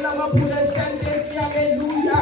Pour le Saint-Esprit, alléluia.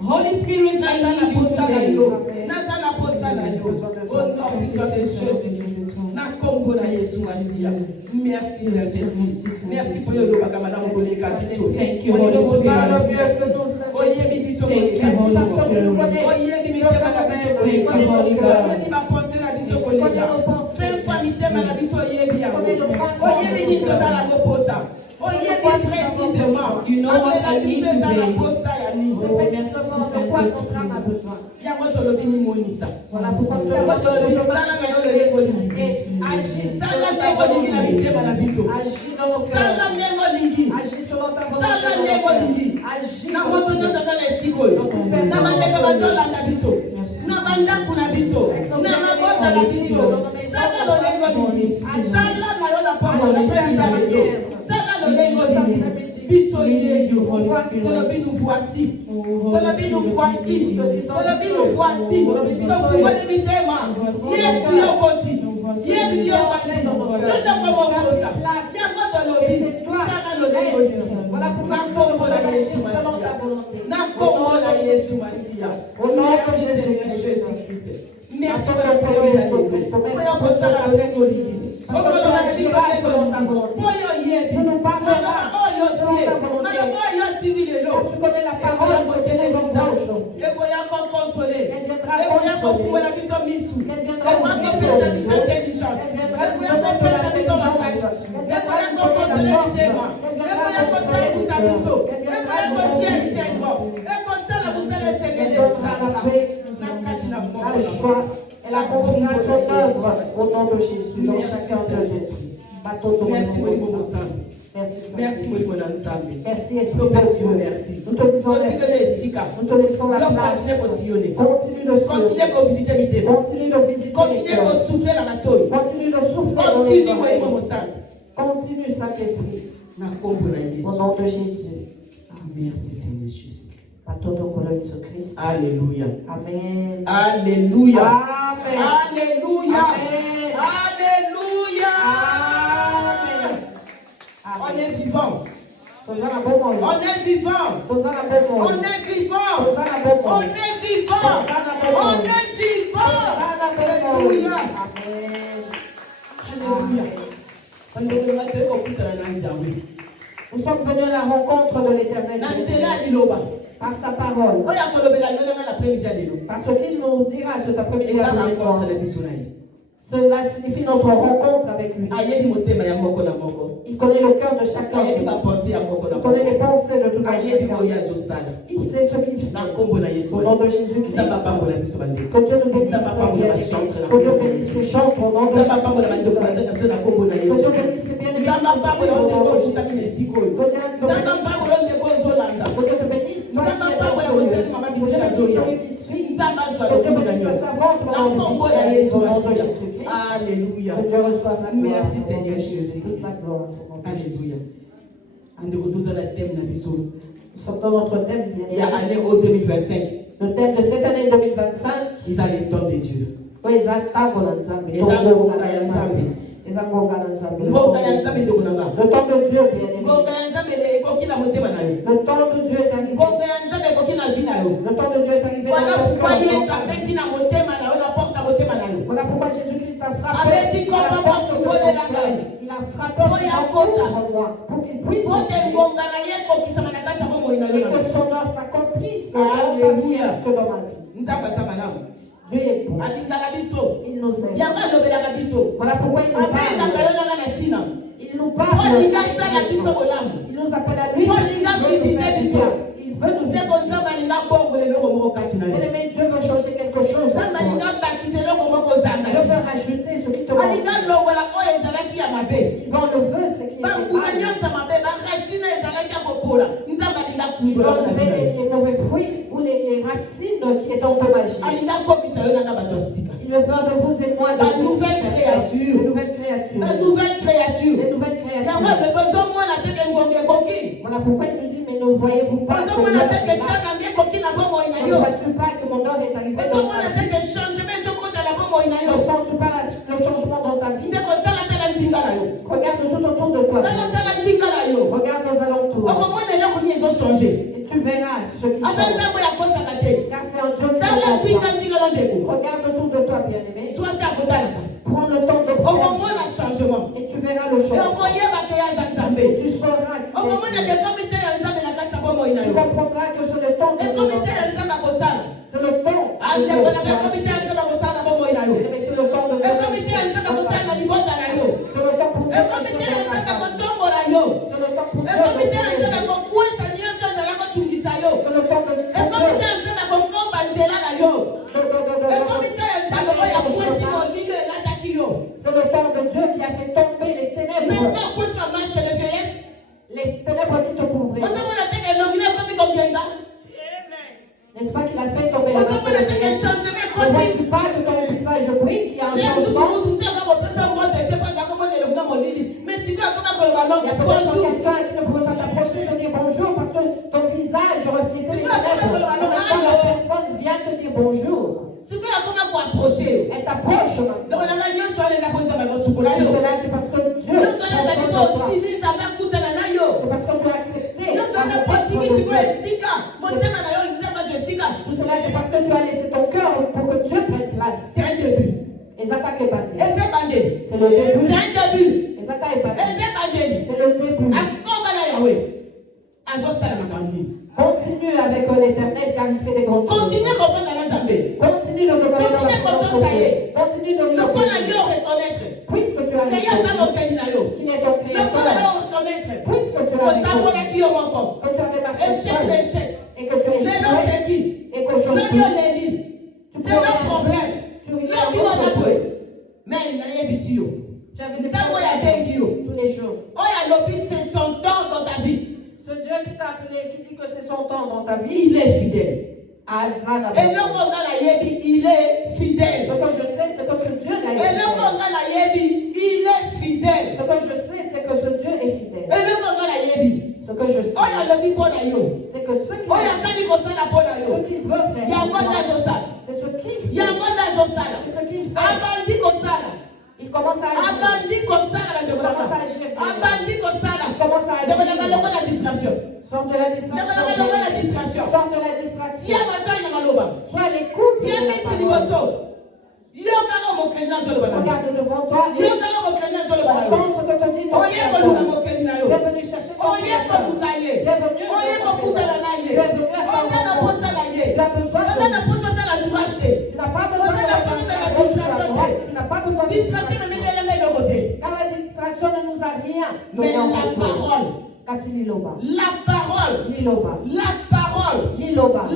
Holy Spirit, I need you today. Merci Saint-Esprit. Merci pour le repas madame Boleka biso. Thank you Holy Spirit. Thank you Holy Spirit. You know what I need today. Merci mon bon ensemble. Merci Esprit de Dieu. Merci. Nous te disons merci. Nous te laissons la place. Continue de visiter mes démons. Continue de visiter. Continue de souffler dans ma toile. Continue de souffler dans mes oreilles. Continue Saint-Esprit. Au nom de Jésus. Merci Seigneur Jésus. Alléluia. Amen. Alléluia. Amen. Alléluia. Alléluia. On est vivant. On est vivant. On est vivant. On est vivant. On est vivant. Alléluia. Alléluia. Nous sommes venus à la rencontre de l'Éternel par sa parole. Parce qu'il nous dira cet après-midi. Cela signifie notre rencontre avec lui. Il connaît le cœur de chacun. Il connaît les pensées de tout un chacun. Il sait ce qu'il fait. Au nom de Jésus-Christ. Que Dieu nous bénisse. Que Dieu bénisse les chants au nom de Jésus-Christ. Que Dieu bénisse les bien-aimés. Que Dieu te bénisse. Alléluia. Merci Seigneur Jésus. Alléluia. Nous sommes dans notre thème. Il y a l'année 2025. Le thème de cette année 2025. Ils ont le temps de Dieu. Le temps de Dieu, bien-aimé. Le temps de Dieu est arrivé. Le temps de Dieu est arrivé. Voilà pourquoi Jésus-Christ a frappé. Il a frappé pour qu'il puisse et que son œuvre s'accomplisse dans ta vie que dans ma vie. Dieu est bon. Il nous aime. Voilà pourquoi il nous parle. Il nous parle. Il nous appelle à lui. Il veut nous visiter. Mais Dieu veut changer quelque chose. Dieu veut rajouter ce qui te manque. Il va enlever ce qui est mal. Il va enlever les mauvais fruits ou les racines qui est endommagées. Il veut faire de vous et moi de nouvelles créatures. Des nouvelles créatures. Voilà pourquoi il nous dit, mais ne voyez-vous pas que ne vois-tu pas que mon œuvre est arrivée dans ta vie? Ne sens-tu pas le changement dans ta vie? Regarde tout autour de toi. Regarde aux alentours. Et tu verras ce qui change. Car c'est un Dieu qui regarde autour de toi, bien-aimé. Prends le temps d'observer. Et tu verras le changement. Et tu sauras tu comprendras que c'est le temps de Dieu. C'est le temps de Dieu. Mais c'est le temps de Dieu. C'est le temps pour Dieu. C'est le temps pour Dieu. C'est le temps c'est le temps de Dieu qui a fait tomber les ténèbres. Les ténèbres qui te couvraient. N'est-ce pas qu'il a fait tomber les ténèbres? Ne vois-tu pas que ton visage brille, qu'il y a un changement? Il y a peut-être quelqu'un qui ne pouvait pas t'approcher te dire bonjour parce que ton visage reflétait les ténèbres. Quand la personne vient te dire bonjour, elle t'approche maintenant. Cela c'est parce que Dieu c'est parce que tu as accepté. Tout cela c'est parce que tu as laissé ton cœur pour que Dieu prenne place. C'est un début. C'est le début. C'est le début. Continue avec l'Éternel car il fait des grandes choses. Continue de le connaître. Continue de le reconnaître. Puisque tu as reconnu qu'il est ton créateur. Puisque tu as reconnu que tu avais marché seul et que tu as échoué et qu'aujourd'hui tu prends un problème. Tu avais des problèmes tous les jours. C'est son temps dans ta vie. Ce Dieu qui t'a appelé, qui dit que c'est son temps dans ta vie, il est fidèle. Et il est fidèle. Ce que je sais, c'est que ce Dieu est fidèle. Il est fidèle. Ce que je sais, c'est que ce Dieu est fidèle. Ce que je sais, c'est que ce qu'il veut faire, c'est ce qu'il fait. C'est ce qu'il fait. Il commence à agir. Sors de la distraction. Sois à l'écoute de la parole. Regarde devant toi. Entends ce que te dit ton Créateur. Tu es venu chercher ton Créateur. Tu es venu à sa rencontre. Tu as besoin de tu n'as pas besoin de la distraction. Tu n'as pas pas besoin de Distraction me met de côté. Car la distraction ne nous a rien. Mais la parole. La parole. La parole.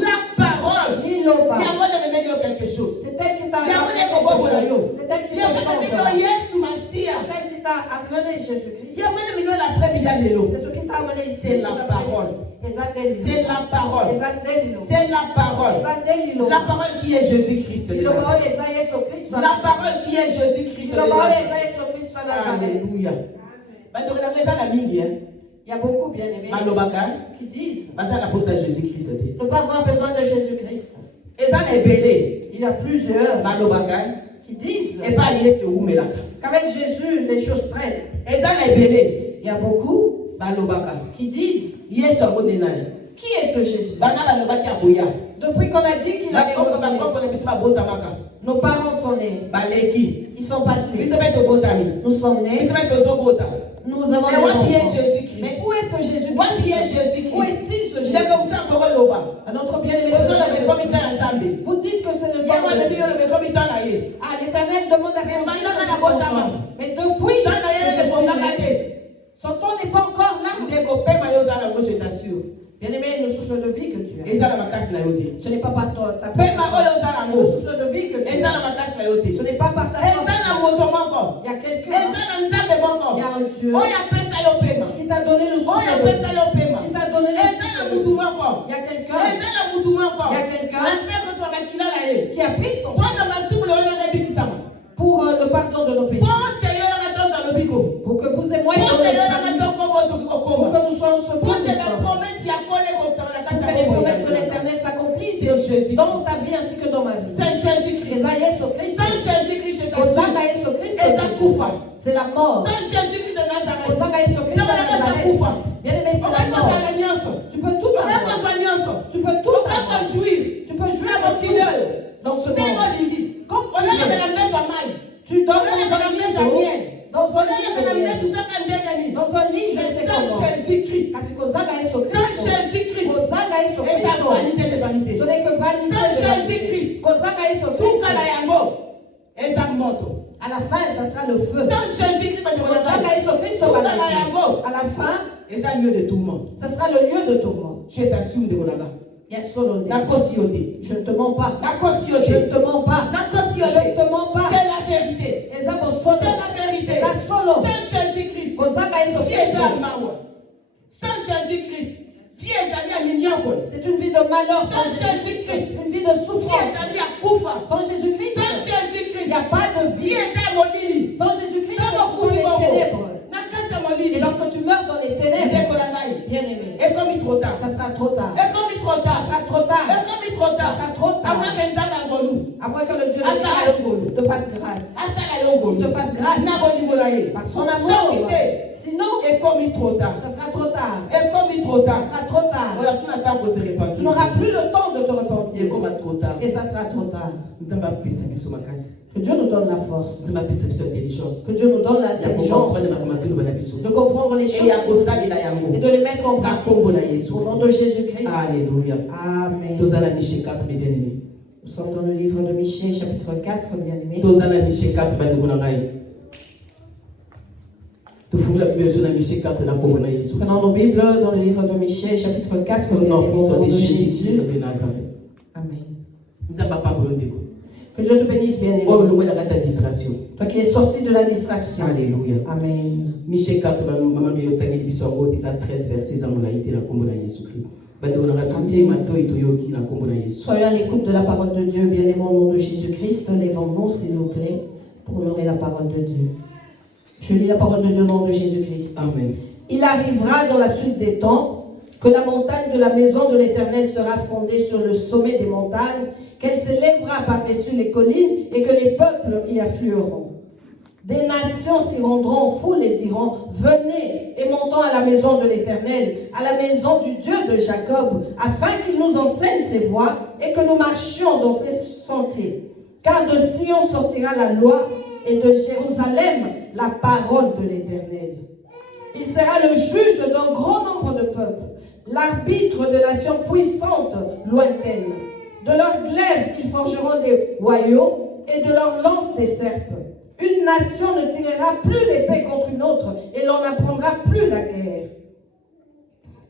La parole. Il y a quelque chose. C'est elle qui t'a amené Jésus-Christ. C'est ce qui t'a amené ici. C'est la parole. C'est la parole. C'est la parole. La parole qui est Jésus-Christ. La parole qui est Jésus-Christ. Alléluia. Il y a beaucoup bien aimés qui disent Jésus-Christ. ne pas avoir besoin de Jésus-Christ. Il y a plusieurs qui disent qu'avec Jésus, les choses traînent. Il y a beaucoup qui disent qui est ce Jésus? Depuis qu'on a dit qu'il avait revenu, nos parents sont nés. Ils sont passés. Nous sommes nés. Nous avons Jésus-Christ. Mais où est ce Jésus-Christ? Où est-il ce Jésus? À notre bien-aimé, vous dites que c'est le temps de Dieu. Ah, l'Éternel demande à son temps. Mais depuis son temps n'est pas encore là. Bien-aimé, le souffle de vie que tu as, ce n'est pas par toi. Le souffle de vie que tu as, ce n'est pas par ta force. Il y a quelqu'un, il y a un Dieu qui t'a donné le souffle de vie, qui t'a donné le souffle de vie. Il y a quelqu'un, qui a pris son sang pour le pardon de nos péchés, pour que vous et moi pour que nous soyons secourus, pour que les promesses de l'Éternel s'accomplissent dans ta vie ainsi que dans ma vie. C'est la mort. Bien aimé, c'est la mort. Tu peux tout avoir. Tu peux tout avoir. Tu peux jouir dans ce monde. Comme tu dors dans un lit, dans un lit, je sais comment. Jésus-Christ. Parce que Jésus-Christ. Ce n'est que vanité. Jésus-Christ. À la fin, ça sera le feu. Jésus-Christ. À la fin, ça lieu de tourment. Ça sera le lieu de tourment. Je t'assume de mon je ne te mens pas. Je ne te mens pas. Je ne te mens pas. C'est la vérité. C'est la vérité. Sans Jésus-Christ. Sans Jésus-Christ. C'est une vie de malheur. Sans Jésus-Christ. Une vie de souffrance. Sans Jésus-Christ. Il n'y a pas de vie. Sans Jésus-Christ, ce sont les ténèbres. Et lorsque tu meurs dans les ténèbres, bien aimé, ça sera trop tard. Ça sera trop tard. Ça sera trop tard. À moins que le Dieu te fasse grâce. Il te fasse grâce. Par son amour. Sinon, ça sera trop tard. Ça sera trop tard. Tu n'auras plus le temps de te repentir. Et ça sera trop tard. Que Dieu nous donne la force. Que Dieu nous donne l'intelligence de comprendre les choses et de les mettre en pratique. Au nom de Jésus-Christ. Alléluia. Amen. Nous sommes dans le livre de Michée, chapitre 4, bien-aimé. Prenons nos Bibles dans le livre de Michée, chapitre 4, au nom de Jésus. Amen. Que Dieu te bénisse, bien-aimé. Toi qui es sorti de la distraction. Alléluia. Amen. Michée 4, maman, Isa 13 versets, soyons à l'écoute de la parole de Dieu, bien-aimé, au nom de Jésus-Christ. Lèvons-nous, s'il vous plaît, pour honorer la parole de Dieu. Je lis la parole de Dieu au nom de Jésus-Christ. Amen. Il arrivera dans la suite des temps que la montagne de la maison de l'Éternel sera fondée sur le sommet des montagnes, qu'elle s'élèvera par-dessus les collines et que les peuples y afflueront. Des nations s'y rendront en foule et diront: venez et montons à la maison de l'Éternel, à la maison du Dieu de Jacob, afin qu'il nous enseigne ses voies et que nous marchions dans ses sentiers. Car de Sion sortira la loi et de Jérusalem la parole de l'Éternel. Il sera le juge d'un grand nombre de peuples, l'arbitre de nations puissantes lointaines. De leurs glaives, ils forgeront des royaux et de leurs lances des serpes. Une nation ne tirera plus l'épée contre une autre et l'on n'apprendra plus la guerre.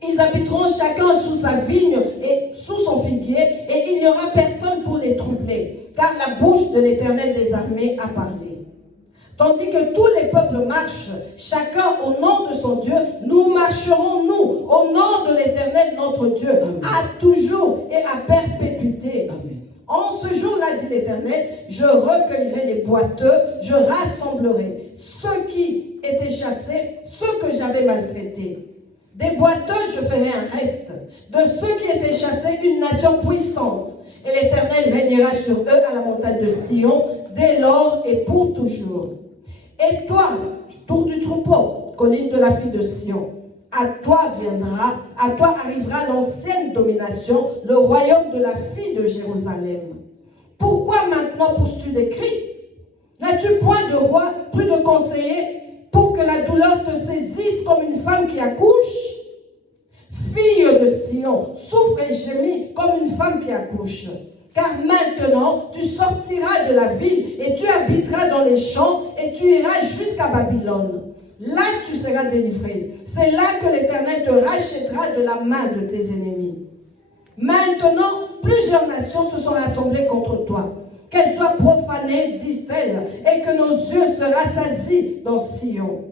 Ils habiteront chacun sous sa vigne et sous son figuier et il n'y aura personne pour les troubler, car la bouche de l'Éternel des armées a parlé. Tandis que tous les peuples marchent, chacun au nom de son Dieu, nous marcherons, nous, au nom de l'Éternel notre Dieu, à toujours et à perpétuité. Amen. En ce jour-là, dit l'Éternel, je recueillerai les boiteux, je rassemblerai ceux qui étaient chassés, ceux que j'avais maltraités. Des boiteux, je ferai un reste. De ceux qui étaient chassés, une nation puissante. Et l'Éternel régnera sur eux à la montagne de Sion, dès lors et pour toujours. Et toi, tour du troupeau, colline de la fille de Sion, à toi viendra, à toi arrivera l'ancienne domination, le royaume de la fille de Jérusalem. Pourquoi maintenant pousses-tu des cris? N'as-tu point de roi, plus de conseillers, pour que la douleur te saisisse comme une femme qui accouche? Fille de Sion, souffre et gémis comme une femme qui accouche. Car maintenant, tu sortiras de la ville et tu habiteras dans les champs et tu iras jusqu'à Babylone. Là, tu seras délivré. C'est là que l'Éternel te rachètera de la main de tes ennemis. Maintenant, plusieurs nations se sont rassemblées contre toi. Qu'elles soient profanées, disent-elles, et que nos yeux se rassaisent dans Sion.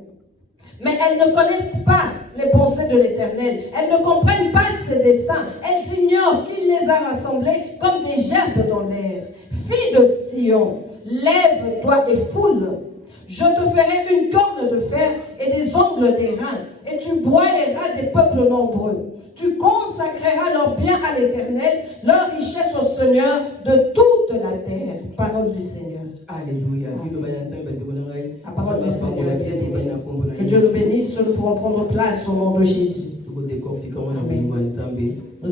Mais elles ne connaissent pas les pensées de l'Éternel. Elles ne comprennent pas ses desseins. Elles ignorent qu'il les a rassemblées comme des gerbes dans l'air. Fille de Sion, lève-toi et foule. Je te ferai une corde de fer et des ongles d'airain, et tu broyeras des peuples nombreux. Tu consacreras leurs biens à l'Éternel, leur richesse au Seigneur de toute la terre. Parole du Seigneur. Alléluia. La parole du Seigneur. Que Dieu nous bénisse, nous pourrons prendre place au nom de Jésus. Nous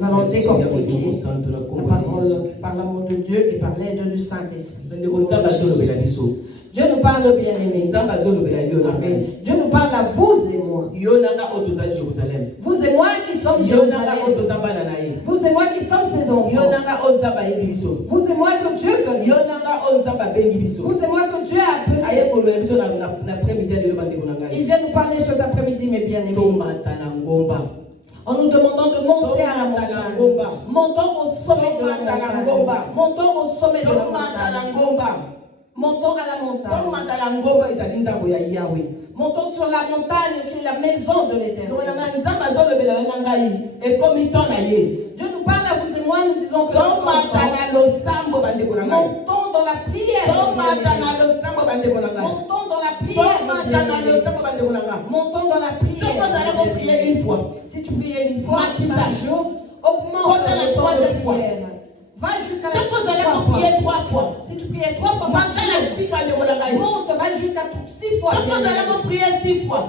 allons décortiquer la parole par l'amour de Dieu et par l'aide du Saint-Esprit. Dieu nous parle, bien-aimés. Amen. Dieu nous parle à vous et moi. Vous et moi qui sommes Jérusalem. Vous et moi qui sommes ses enfants. Vous et moi que Dieu connaît. Vous et moi que Dieu a appelé. Il vient nous parler cet après-midi, mes bien-aimés. En nous demandant de monter à la montagne. Montons au sommet de la montagne. Montons au sommet de la montagne. Montons à la montagne. Montons sur la montagne qui est la maison de l'Éternel. Dieu nous parle à vous et moi, nous disons que montons dans la prière. Montons dans la prière. Montons dans la prière. Si tu priais une fois par jour, augmente le temps de prière. Va jusqu'à prier 3 fois. Si tu priais 3 fois par jour, monte, va jusqu'à 6 fois.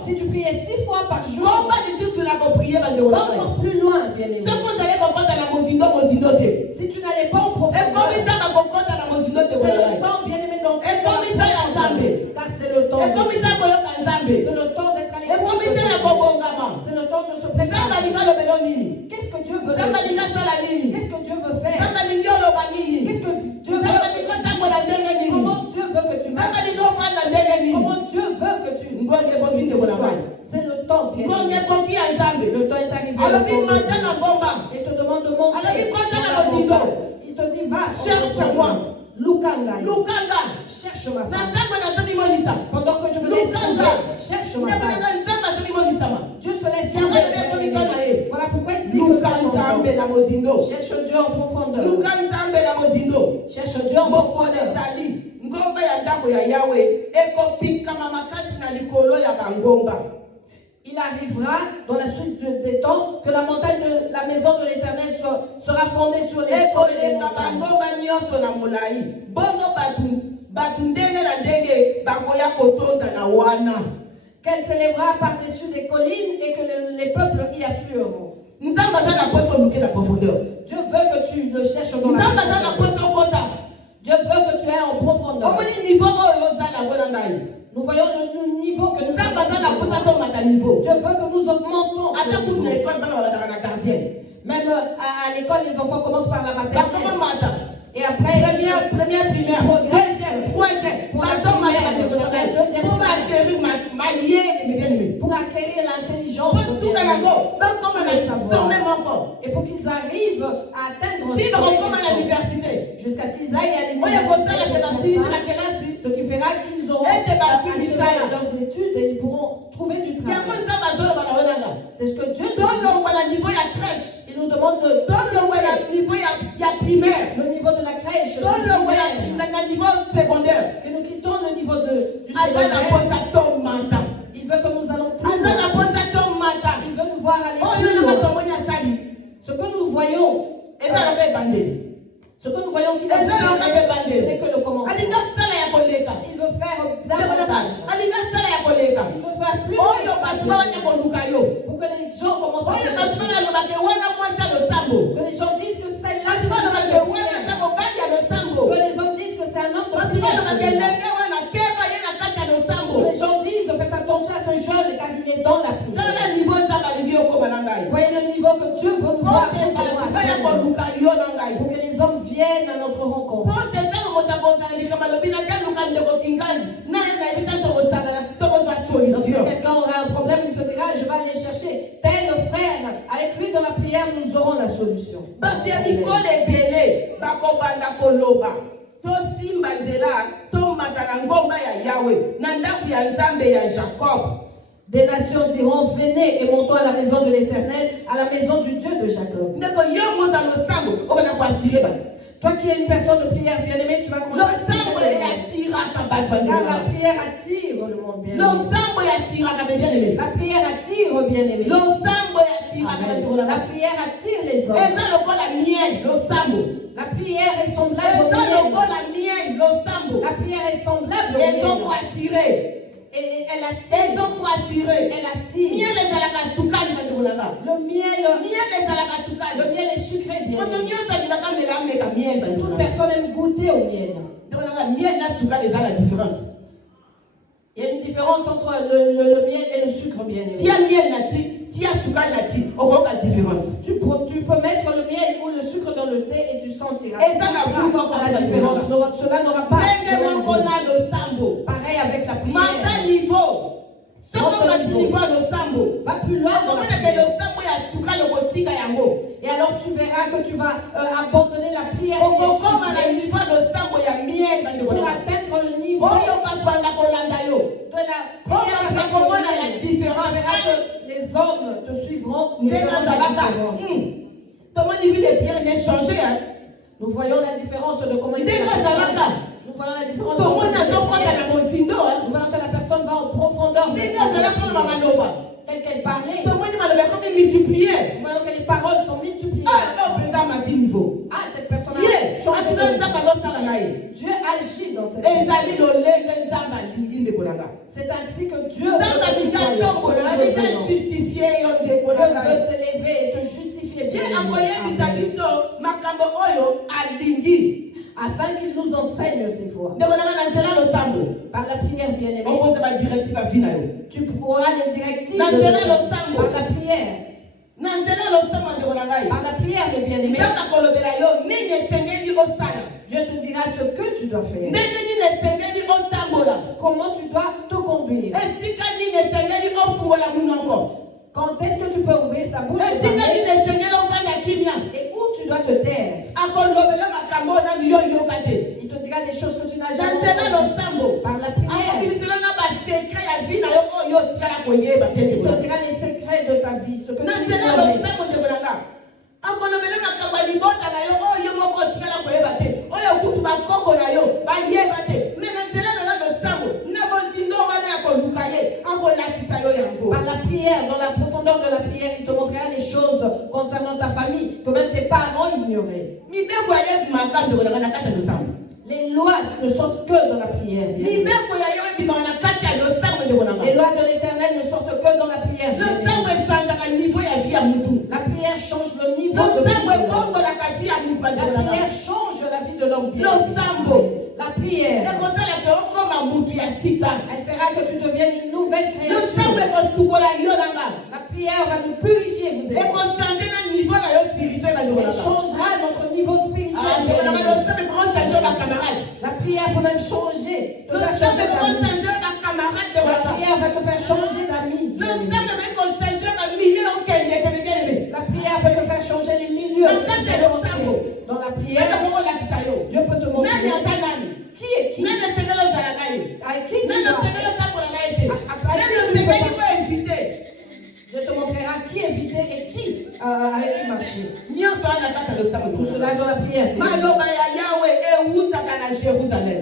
Si tu priais 6 fois par jour, va encore plus loin, bien aimé. Si tu n'allais pas en profondeur, c'est le temps, bien aimé, donc car c'est le temps. C'est le temps d'être à l'écoute. C'est le temps de se préparer. Qu'est-ce que Dieu veut faire? Qu'est-ce que Dieu veut faire? Qu'est-ce que Dieu veut? Comment Dieu veut que tu fasses? Comment Dieu veut que tu fasses? C'est le temps, bien aimé. Le temps est arrivé. Il te demande de monter. Il te dit, va, cherche-moi. Lukanga. Cherche ma face. Pendant que je me laisse tomber, cherche ma face. Dieu se laisse tomber. Voilà pourquoi il dit que cherche Dieu en profondeur. Cherche Dieu en profondeur. Il arrivera dans la suite des temps que la montagne de la maison de l'Éternel sera fondée sur les sommets des montagnes. Qu'elle s'élèvera par-dessus des collines et que les peuples y afflueront. Dieu veut que tu le cherches dans la profondeur. Dieu veut que tu aies en profondeur. Nous voyons le niveau que nous avons. Dieu veut que nous augmentons. Même à l'école, les enfants commencent par la maternelle. Et après, première primaire, deuxième, troisième, pour la acquérir l'intelligence de savoir. Et pour qu'ils arrivent à atteindre jusqu'à ce qu'ils aillent à l'université, ce qui fera qu'ils auront accès à leurs études et ils pourront trouver du travail. C'est ce que Dieu nous dit. Il nous demande de le niveau de la crèche, le niveau secondaire. Que nous quittons le niveau du secondaire. Il veut que nous allons plus loin. Il veut nous voir aller plus loin. Ce que nous voyons, qu'il a fait, ce n'est que le commencement. Il veut faire davantage. Il veut faire plus pour que les gens commencent à chercher. Que les gens disent que c'est là. Que les hommes disent que c'est un homme de prière. Que les gens disent faites attention à ce jeune car il est dans la prière. Voyez le niveau que Dieu veut nous voir pour que les hommes viennent à notre rencontre. Lorsque quelqu'un aura un problème, il se dira je vais aller chercher tel frère. Avec lui dans la prière, nous aurons la solution. Des nations diront venez et montons à la maison de l'Éternel, à la maison du Dieu de Jacob. Toi qui es une personne de prière bien-aimée, tu vas commencer à car la prière attire le monde bien-aimé. La prière attire bien-aimé. La prière attire les hommes. La prière est semblable au miel. La prière est semblable au miel. Et elle attire. Elle attire. Le miel est sucré bien. Toute personne aime goûter au miel. Il y a une différence entre le miel et le sucre bien aimé. Tu peux mettre le miel ou le sucre dans le thé et tu sentiras la différence. Cela n'aura pas pareil avec la prière. Va plus loin. Et alors tu verras que tu vas abandonner la prière pour atteindre le niveau de la prière. Tu verras que les hommes te suivront. Nous voyons la différence de comment il est. Nous voyons la différence. Nous voyons que la personne va en profondeur. Telle qu'elle parlait. Nous voyons que les paroles sont multipliées. Cette personne a changé de Dieu agit dans cette vie. C'est ainsi que Dieu veut te lever et te justifier bien. Afin qu'il nous enseigne ses voies. Par la prière bien-aimée. Tu pourras les directives par la prière. Par la prière, le bien-aimé. Dieu te dira ce que tu dois faire. Comment tu dois te conduire. Quand est-ce que tu peux ouvrir ta bouche et où tu dois te taire. Il te dira des choses que tu n'as jamais entendues. Par la prière. Il te dira les secrets de ta vie, ce que tu ignores. Par la prière, dans la profondeur de la prière, il te montrera les choses concernant ta famille que même tes parents ignoraient. Les lois ne sortent que dans la prière. Les lois de l'Éternel ne sortent que dans la prière. La prière change le niveau de vie. La prière change la vie de l'homme. La prière, elle fera que tu deviennes une nouvelle création. La prière va nous purifier, vous êtes. Elle changera notre niveau spirituel. La prière peut même changer. La prière va te faire changer d'amis. La prière peut te faire changer les milieux. Dans la prière, Dieu peut te montrer qui est qui. Avec qui tu dois. Je te montrerai qui éviter et qui avec qui marcher. Tout cela dans la prière. Maloba ya Yahweh ewutaka na Jérusalem.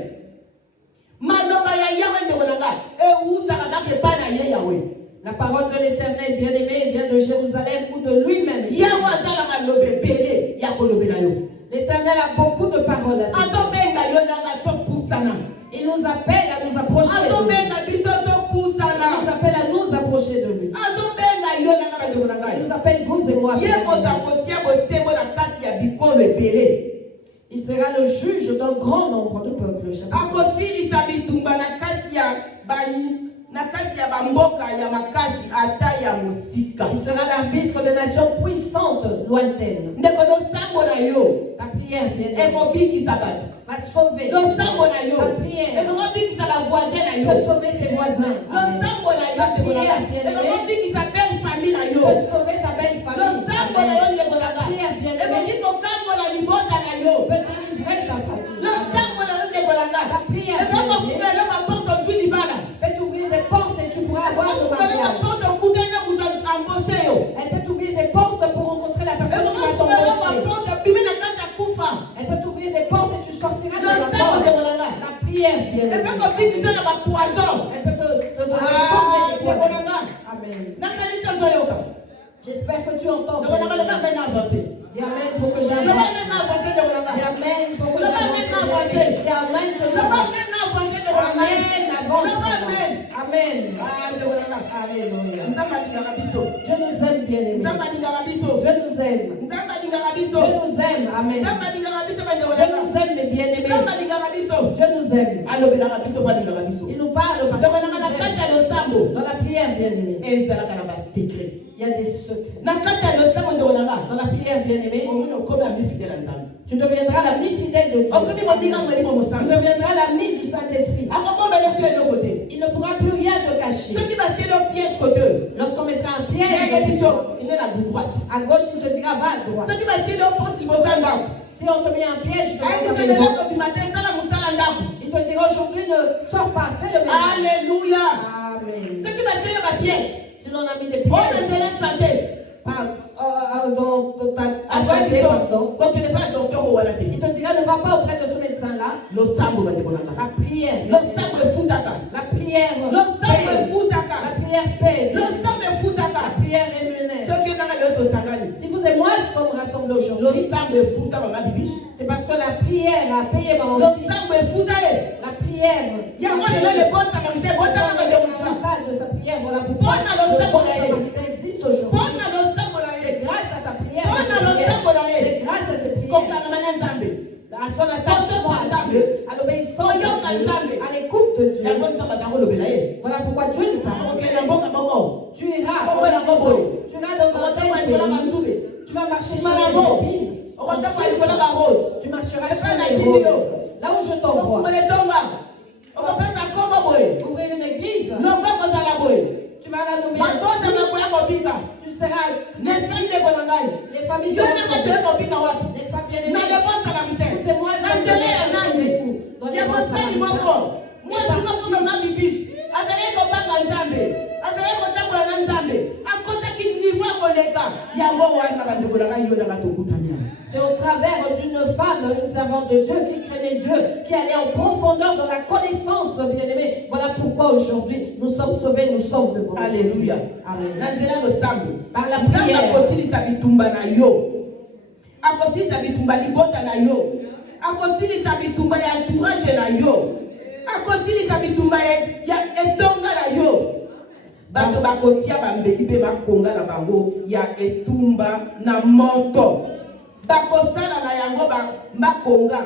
Maloba ya Yahweh ndonanga ewutaka kake pana ye Yahweh. La parole de l'Éternel bien-aimé vient de Jérusalem ou de lui-même. Yahweh azala malobe bele ya kolobela yo. L'Éternel a beaucoup de paroles à dire. Azobenga yo nanga to pusana. Il nous appelle à nous approcher de lui. Azobenga biso to pusana. Il nous appelle à nous approcher de lui. Azobenga yo nanga ndonanga. Il nous appelle vous et moi. Ye motakotia bosembo na kati ya bikolo ebele. Il sera le juge d'un grand nombre de peuples. Akosilisa bitumba na kati ya bani. Il sera l'arbitre des nations puissantes, lointaines. Ta prière, bien-aimée, va sauver. Ta prière peut sauver tes voisins. Ta prière, bien-aimée, peut sauver ta belle famille. Ta prière, bien-aimée, peut délivrer ta famille. Ta prière, peut t'ouvrir des portes et tu pourras avoir de mariage. Elle peut t'ouvrir des portes pour rencontrer la personne qui va t'embaucher. Elle peut t'ouvrir des portes et tu sortiras de la porte. La prière, bien aimée. Elle peut te sauver des poisons. Amen. J'espère que tu entends. Dis amen pour que j'avance. Dis amen pour que j'avance. Dis amen pour que j'avance. Amen, avance. Amen. Alléluia. Dieu nous aime, bien-aimés. Dieu nous aime. Dieu nous aime. Amen. Dieu nous aime, mes bien-aimés. Dieu nous aime. Il nous parle parce que dans la prière, bien-aimés, il y a des secrets. Dans la prière, bien-aimé, tu deviendras l'ami fidèle de Dieu. Tu deviendras l'ami du Saint-Esprit. Il ne pourra plus rien te cacher. Lorsqu'on mettra un piège à gauche, il te dira va à droite. Si on te met un piège devant ta maison, il te dira aujourd'hui ne sors pas, fais le ménage. Alléluia. Amen. Si l'on a mis des pièges dans ta santé, pardon, il te dira ne va pas auprès de ce médecin-là. La prière. La prière paie. La prière rémunère. Si vous et moi sommes rassemblés aujourd'hui, c'est parce que la prière a payé ma vie. La prière. Le résultat de sa prière, voilà pourquoi le bon samaritain existe aujourd'hui. C'est grâce à sa prière. C'est grâce à ses prières. À son attachement à Dieu, à l'obéissance à Dieu, à l'écoute de Dieu. Voilà pourquoi Dieu nous parle. Tu iras dans un tel pays. Tu vas marcher sur les épines. Tu marcheras sur les roses. Là où je t'envoie. Ouvrir une église. Tu vas la nommer ainsi. Tu seras. Les familles seront sauvées. N'est-ce pas bien aimé? C'est moi qui serai avec vous. Dans les bons samaritains. C'est au travers d'une femme, une servante de Dieu qui craignait Dieu, qui allait en profondeur dans la connaissance, bien-aimé. Voilà pourquoi aujourd'hui nous sommes sauvés, nous sommes devant. Alléluia. Amen. Par la prière. Akosilisa bitumba libota na yo. Akosilisa bitumba ya entourage na yo. Akosilisa bitumba ya etonga na yo. Bato bakotia bambeli pe bakonga na bango ya etumba na moto. Bakosala na yango bakonga.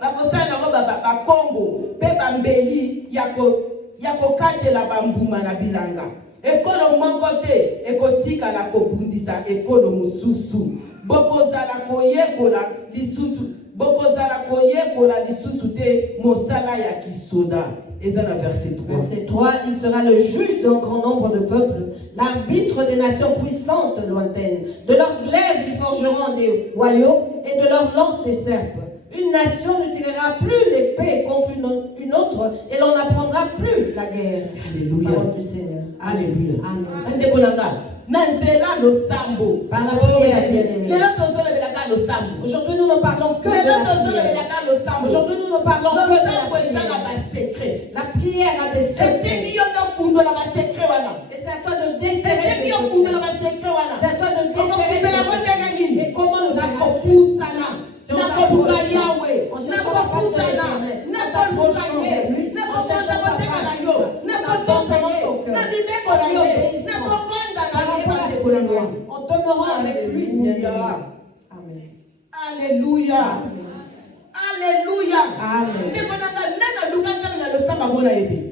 Bakosala na yango bakongo pe bambeli ya kokatela bambuma na bilanga. Ekolo moko te ekotika na kobundisa ekolo mususu. Bokozala koyekola lisusu Verset 3, il sera le juge d'un grand nombre de peuples, l'arbitre des nations puissantes lointaines. De leur glaive, ils forgeront des royaumes et de leur lance des serpes. Une nation ne tirera plus l'épée contre une autre et l'on n'apprendra plus la guerre. Alléluia. Parole du Seigneur. Alléluia. Amen. Par la prière, bien-aimé. Aujourd'hui, nous ne parlons que de la prière. Aujourd'hui, nous ne parlons que de la prière. La prière a des secrets. Et c'est à toi de déterrer ces secrets. C'est à toi de déterrer ces secrets. Et comment le faire-tu? C'est en t'approchant, en cherchant la face de l'Éternel, en t'approchant vers lui, en cherchant sa face, en attendant ton cœur, en obéissant, par rapport à ses lois, en demeurant avec lui, bien-aimé. Amen. Alléluia. Alléluia. Amen.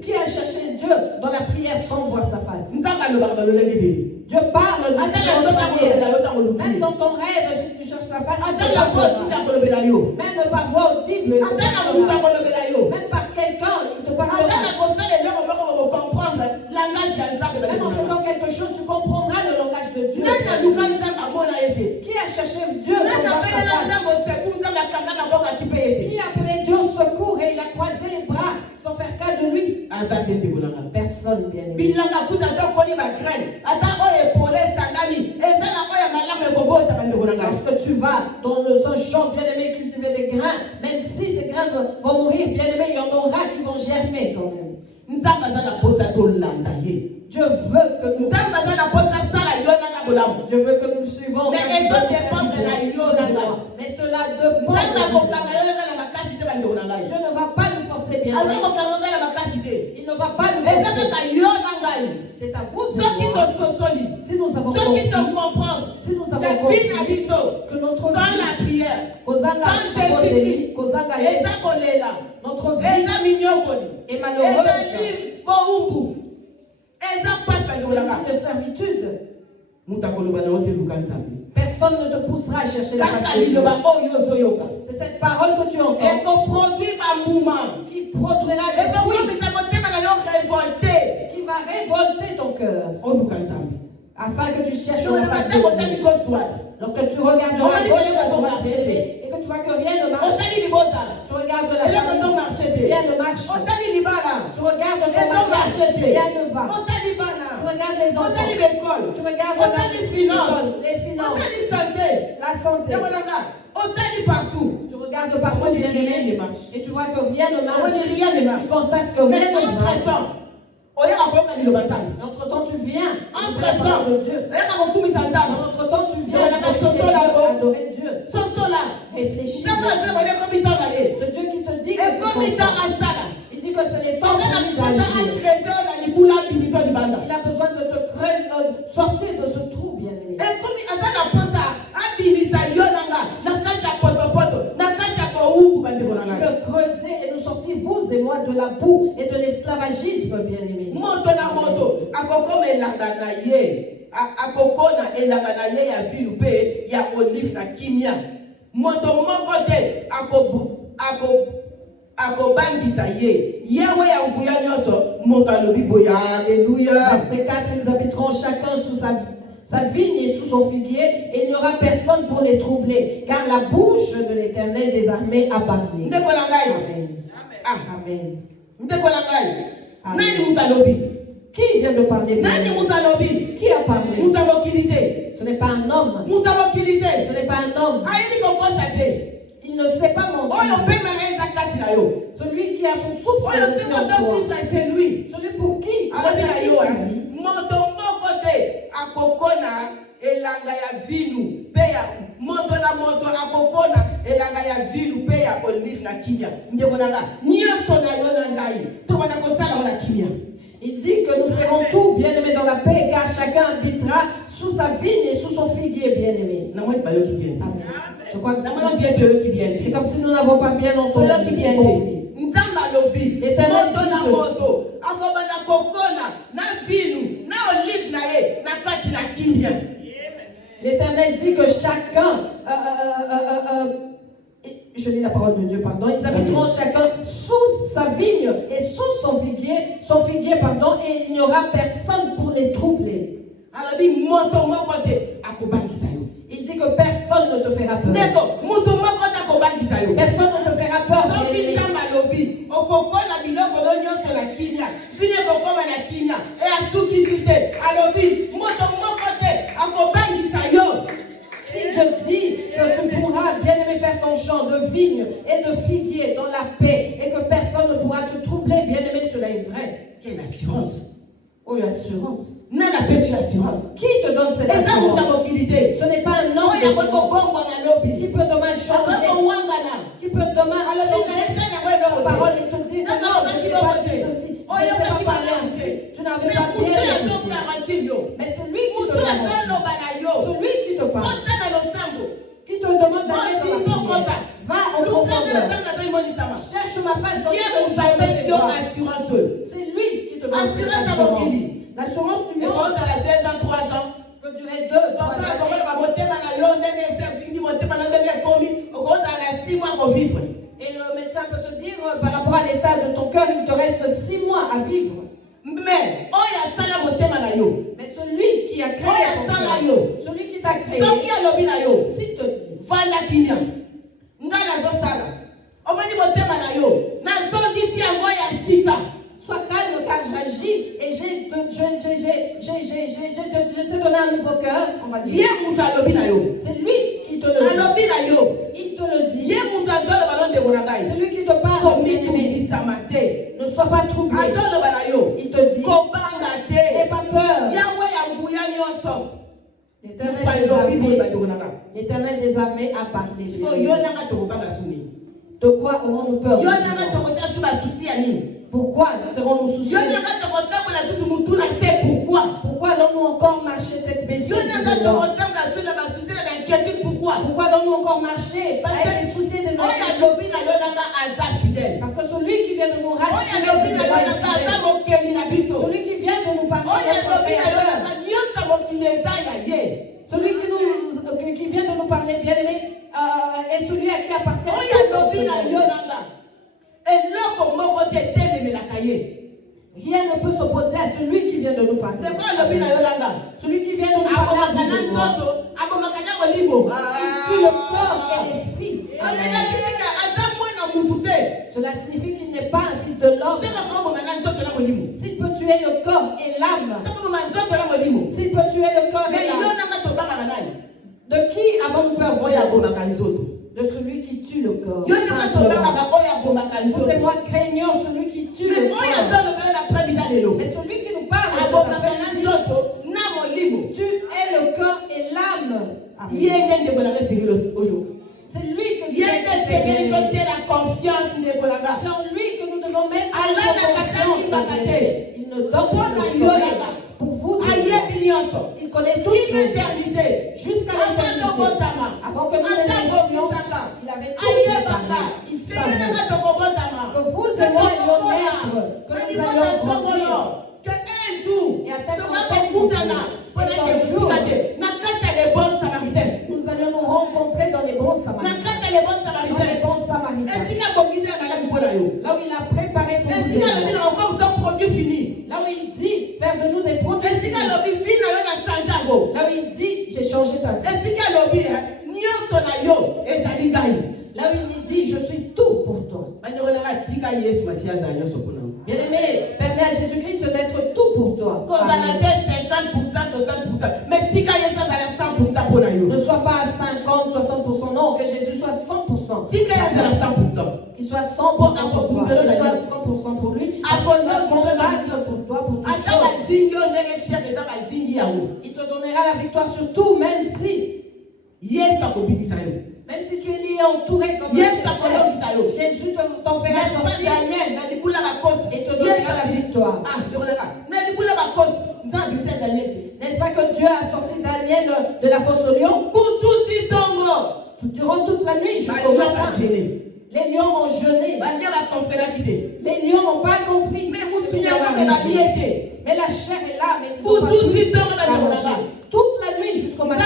Qui a cherché Dieu dans la prière sans voir sa face? Dieu parle de Dieu. Même dans ton rêve, si tu cherches sa face, même par voix audible, même par quelqu'un, il te parlera. Même en faisant quelque chose, tu comprendras le langage de Dieu. Qui a cherché Dieu sans voir sa face? Qui a appelé Dieu au secours et il a croisé les bras sans faire cas de lui? Personne, bien aimé. Lorsque tu vas dans un champ, bien aimé, cultiver des grains, même si ces grains vont mourir, bien aimé, il y en aura qui vont germer quand même. Dieu veut que nous suivons. Mais cela dépend de Dieu ne va pas nous forcer, bien aimé. Il ne va pas nous forcer. C'est à vous. Si nous avons compris, si nous avons compris que notre vie, notre vie est malheureuse, de servitude, personne ne te poussera à chercher la face de Dieu. C'est cette parole que tu entends qui produira des fruits, qui va révolter ton cœur, afin que tu cherches la face de Dieu. Lorsque tu regarderas à gauche, à droite, et que tu vois que rien ne marche, tu regardes la famille, rien ne marche. Tu regardes ton mariage, rien ne va. Tu regardes les enfants, tu regardes les finances, la santé. Tu regardes partout, bien aimé, et tu vois que rien ne marche. Tu constates que rien ne marche. Entre-temps, tu viens de Dieu. Entre-temps, tu viens adorer Dieu. Réfléchis. C'est Dieu qui te dit que c'est son temps. Il dit que c'est les temps d'agir. Il a besoin de te creuser, de sortir de ce trou, bien aimé. Il veut creuser et nous sortir, vous et moi, de la boue et de l'esclavagisme, bien aimé. Verset 4, ils habiteront chacun sous sa vigne et sous son figuier, et il n'y aura personne pour les troubler, car la bouche de l'Éternel des armées a parlé. Amen. Amen. Qui vient de parler? Qui a parlé? Ce n'est pas un homme. Ce n'est pas un homme. Il ne sait pas mentir. Celui qui a son souffle, c'est lui. Celui pour qui il a sa vie. Elanga ya vinu peya moto na moto akokona elanga ya vinu peya olive na kimia ndebonanga nyoso na yona ngai to bana kosala wana kimia. Il dit que nous ferons tout, bien aimé, dans la paix, car chacun habitera sous sa vigne et sous son figuier, bien aimé. Amen. Je crois que c'est comme si nous n'avons pas bien entendu. L'Éternel L'Éternel dit que chacun je lis la parole de Dieu, pardon. Ils habiteront chacun sous sa vigne et sous son figuier, pardon, et il n'y aura personne pour les troubler. Il dit que personne ne te fera peur. Personne ne te fera peur. Si Dieu dit que tu pourras, bien aimé, faire ton champ de vigne et de figuier dans la paix et que personne ne pourra te troubler, bien aimé, cela est vrai. Quelle assurance? Oh, l'assurance. Qui te donne cette assurance? Ce n'est pas un homme qui peut demain changer. Qui peut demain changer. La parole, il te dit que non, je n'ai pas dit ceci. Je ne t'ai pas parlé ainsi. Tu n'avais pas bien écouté. Mais celui qui te parle, qui te demande d'aller dans la prière, va en profondeur. Cherche ma face dans le c'est lui qui te donne l'assurance. L'assurance du monde peut durer 2, 3 ans. Et le médecin peut te dire, par rapport à l'état de ton cœur, il te reste 6 mois à vivre. Mais celui qui a créé ton cœur, celui qui t'a créé, s'il te dit, sois calme car j'agis et je t'ai donné un nouveau cœur, on va dire. C'est lui qui te le dit. Il te le dit. C'est lui qui te parle, bien-aimé. Ne sois pas troublé. Il te dit, n'aie pas peur. L'Éternel des armées a parlé. De quoi aurons-nous peur? Pourquoi serons-nous soucieux? Pourquoi allons-nous encore marcher tête baissée? Pourquoi allons-nous encore marcher avec des soucis et des inquiétudes? Parce que celui qui vient de nous rassurer, celui qui vient de nous parler, celui qui vient de nous parler, bien aimé, est celui à qui appartient. Rien ne peut s'opposer à celui qui vient de nous parler. Celui qui vient de nous parler, il tue le corps et l'esprit. Cela signifie qu'il n'est pas un fils de l'homme. S'il peut tuer le corps et l'âme, s'il peut tuer le corps et l'âme, de qui avons-nous peur? De celui qui tue le corps. Vous et moi craignons celui qui tue le corps. Mais celui qui nous parle, tu es le corps et l'âme. C'est lui que tu la confiance. C'est en lui que nous devons mettre notre confiance. Il ne donne pas le sommeil. Pour vous, il connaît toute l'éternité. Jusqu'à l'éternité. Avant que nous ne naissions, il avait tout préparé. Il savait que vous et moi allions naître, que nous allions grandir. Et à tel point nous allions nous rencontrer dans les bons samaritains. Là où il a préparé pour nous. Là où il dit, faire de nous des produits. Là où il dit, j'ai changé ta vie. Là où il dit, je suis tout pour toi. Bien-aimé, permets à Jésus-Christ d'être tout pour toi. Ne sois pas à 50, 60%, non, que Jésus soit 100%. Qu'il soit 100% pour toi, qu'il soit 100% pour lui. Afin de combattre pour toi, pour toute chose. Il te donnera la victoire sur tout, même si tu es lié, entouré comme Jésus t'en fera sortir et te donnera la victoire. N'est-ce pas que Dieu a sorti Daniel de la fosse au lion? Durant toute la nuit, jusqu'au matin. Les lions ont jeûné. Les lions n'ont pas compris. Mais la chair est là, mais ils n'ont pas pu la manger. Toute la nuit jusqu'au matin.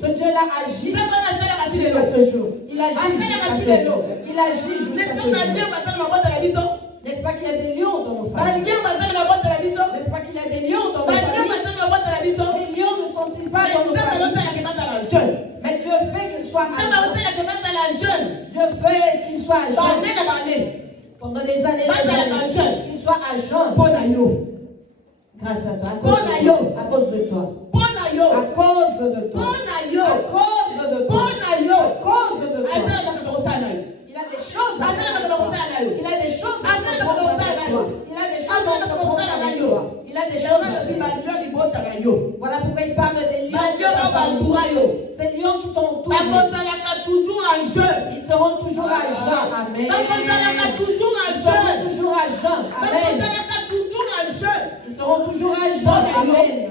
Ce Dieu-là agit jusqu'à ce jour. Il agit jusqu'à ce jour. Il agit jusqu'à ce jour. N'est-ce pas qu'il y a des lions dans nos familles? N'est-ce pas qu'il y a des lions dans nos familles? Les lions ne sont-ils pas dans nos familles? Mais Dieu fait qu'il soit jeune. Dieu fait qu'il soit jeune. Pendant des années, qu'il soit à jeune. Grâce à toi. À cause de toi. À cause de toi. À cause de toi. À cause de toi. Il a des choses à faire avec toi. Il a des choses à faire avec toi. Il a des choses à prendre avec toi. Il a des choses à faire. Voilà pourquoi il parle des lions. Ces lions qui t'entourent. Ils seront toujours à jeun. Amen. Ils seront toujours à jeun. Amen. Ils seront toujours à jeun. Amen.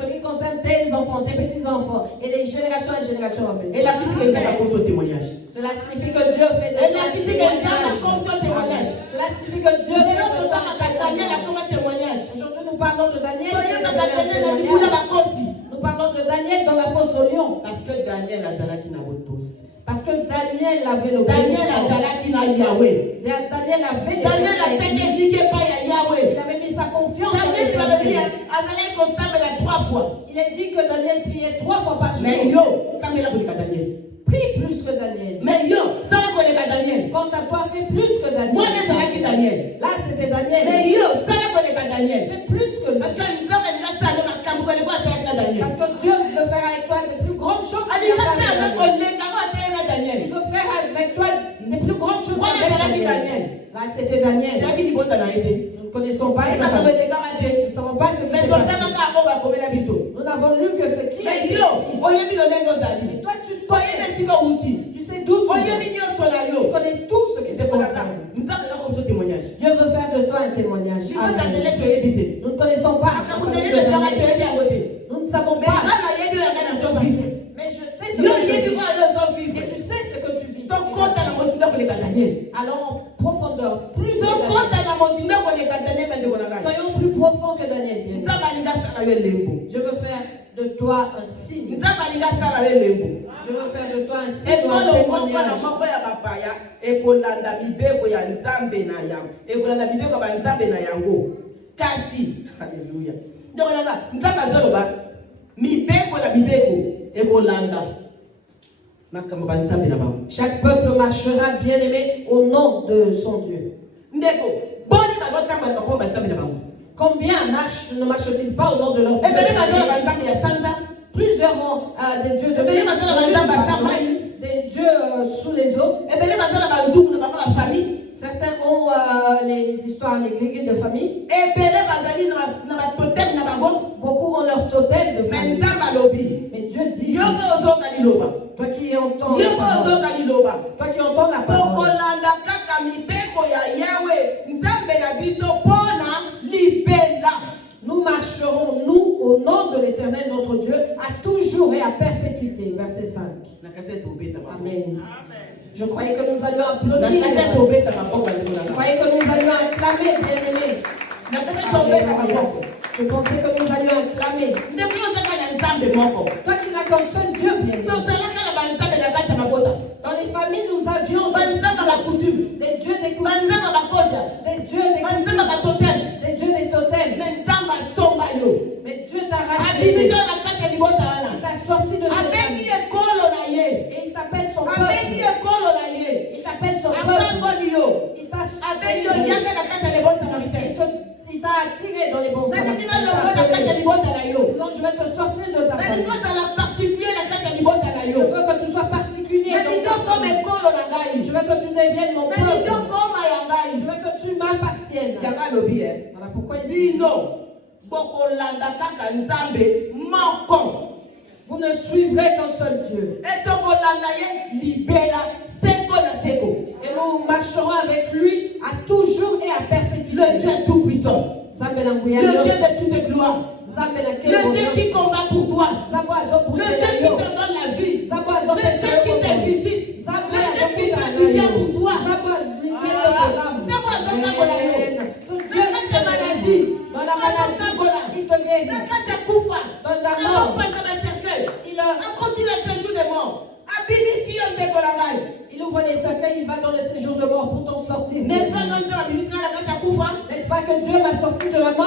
Ce qui concerne tes enfants, tes petits-enfants et les générations et générations à venir. Cela signifie que Dieu fait de témoignages. Cela signifie que Dieu fait de témoignages. Aujourd'hui, nous parlons de Daniel. Nous parlons de Daniel dans la fosse au lion. Parce que Daniel avait le Daniel avait mis sa confiance. Il est dit que Daniel priait 3 fois par jour. Prie plus que Daniel. Quant à toi, fais plus que Daniel. Là, c'était Daniel. Fais plus que lui. Parce que Dieu veut faire avec toi de plus grandes choses. Il veut faire avec toi des plus grandes choses. Là, c'était Daniel. Nous ne connaissons pas ça. Nous ne savons pas ce qui s'est passé. Nous n'avons lu que ce qui est. Et toi, tu connais. Tu sais d'où tu connais tout ce qui te concerne. Dieu veut faire de toi un témoignage. Nous ne connaissons pas. Nous ne savons pas. Mais je sais ce que tu vis. Et tu sais ce que tu vis. Alors en profondeur, plus que Daniel. Soyons plus profonds que Daniel. Je veux faire de toi un signe. Je veux faire de toi un signe, un témoignage. Alléluia. Chaque peuple marchera bien aimé au nom de son Dieu. Combien ne marchent-ils pas au nom de leur Dieu? Plusieurs ont des dieux de des dieux sous les eaux. Certains ont les histoires, les grégés de famille. Beaucoup ont leur totem de famille. Mais Dieu dit, toi qui entends la parole, nous marcherons, nous, au nom de l'Éternel, notre Dieu, à toujours et à perpétuité. Verset 5. Amen. Je croyais que nous allions applaudir. Je croyais que nous allions acclamer, bien-aimés. Je pensais que nous allions acclamer. Toi qui n'as qu'un seul Dieu, bien-aimé. Dans les familles, nous avions des dieux des coutumes, des dieux des totems. Mais Dieu t'a racheté. Il t'a sorti de cette famille. Et il t'appelle son peuple. Il t'appelle son peuple. Il t'a il t'a attiré dans les bons samaritains. Disons, je vais te sortir de ta famille. Je veux que tu sois particulier. Je veux que tu deviennes mon peuple. Je veux que tu m'appartiennes. Voilà pourquoi il dit vous ne suivrez qu'un seul Dieu. Et nous marcherons avec lui à toujours et à perpétuité. Le Dieu tout-puissant. Le Dieu de toute gloire. Le Dieu qui combat pour toi. Le Dieu qui te donne la vie. Le Dieu qui te visite. Le Dieu qui fait du bien pour toi. continue le séjour de mort. Il ouvre les cercueils, il va dans le séjour de mort pour t'en sortir. N'est-ce pas que Dieu m'a sorti de la mort?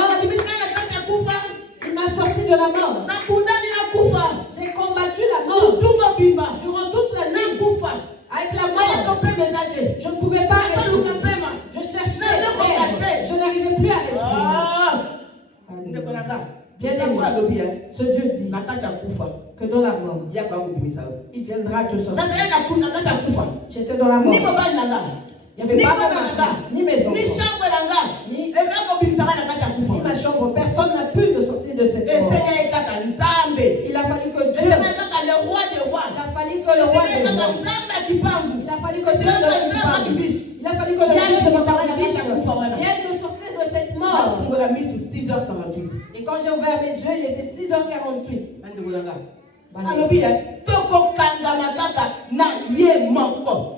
Il m'a sorti de la mort. J'ai combattu la mort durant toute la nuit. Avec la mort, je ne pouvais pas respirer. Je cherchais l'air. Je n'arrivais plus à respirer. Bien aimé, ce Dieu dit que dans la mort, il viendra te sortir. J'étais dans la mort. Il n'y avait pas ni maison, ni ma chambre. Personne n'a pu me sortir de cette mort. Il a fallu que Dieu, il a fallu que le roi des rois, il a fallu que Dieu il a fallu que le Dieu de ma vienne me sortir de cette mort. Et quand j'ai ouvert mes yeux, il était 6h48.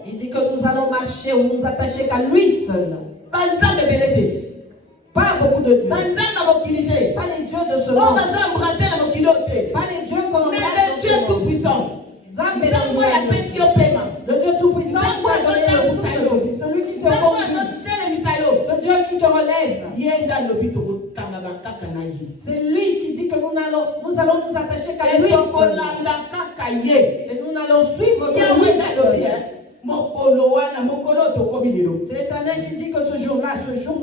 Il dit que nous allons marcher ou nous attacher qu'à lui seul. Pas beaucoup de dieux. Pas les dieux de ce monde. Pas les dieux qu'on embrasse. Mais le Dieu tout-puissant. Le Dieu tout-puissant, celui qui te conduit, ce Dieu qui te relève. C'est lui qui dit que nous allons nous attacher qu'à lui. Et nous allons suivre lui. C'est l'Éternel qui dit que ce jour-là, ce jour,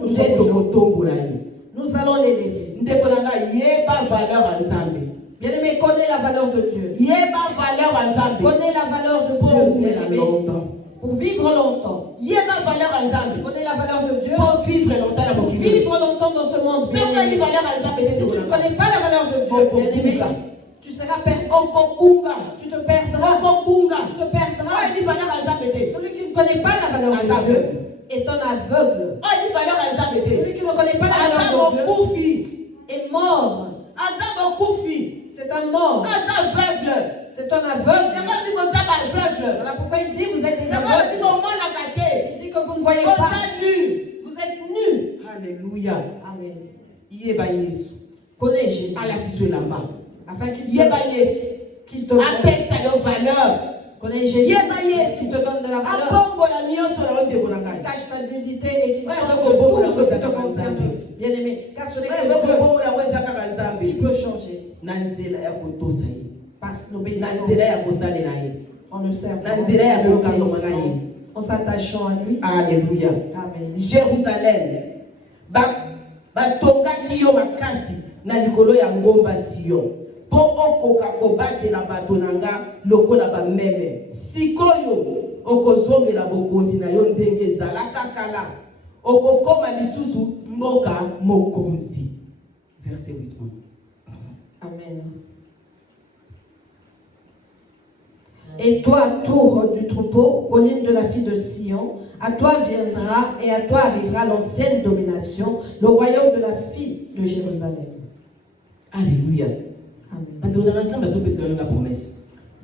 nous allons l'élever. Bien-aimé, connais la valeur de Dieu. Connais la valeur de Dieu. Bien-aimé, pour vivre longtemps. Connais la valeur de Dieu. Pour vivre longtemps dans ce monde. Si tu ne connais pas la valeur de Dieu, bien-aimé, tu seras perdu. Tu te perdras. Celui qui ne connaît pas la valeur de Dieu est un aveugle. Celui qui ne connaît pas la valeur de Dieu est mort. C'est un mort. C'est un aveugle. Voilà pourquoi il dit vous êtes des aveugles. Il dit que vous ne voyez pas. Vous êtes nus. Alléluia. Amen. Connais Jésus. Afin qu'il te donne valeur. Connais Jésus qui te donne de la valeur. Cache ta nudité et qui change tout ce qui te concerne. Bien aimé, car ce n'est que Dieu qui peut changer. Parce que l'obéissance en le servant, en s'attachant à lui. Alléluia. Amen. Jérusalem. Batongaki yo makasi na likolo ya ngomba Sion. Po okoka kobatela bato nanga lokola bameme. Sikoyo okozongela bokonzi na yo ndenge ezalaka kala. Okokoma lisusu mboka mokonzi. Verset 8. Amen. Et toi, tour du troupeau, colline de la fille de Sion, à toi viendra et à toi arrivera l'ancienne domination, le royaume de la fille de Jérusalem. Alléluia. Amen.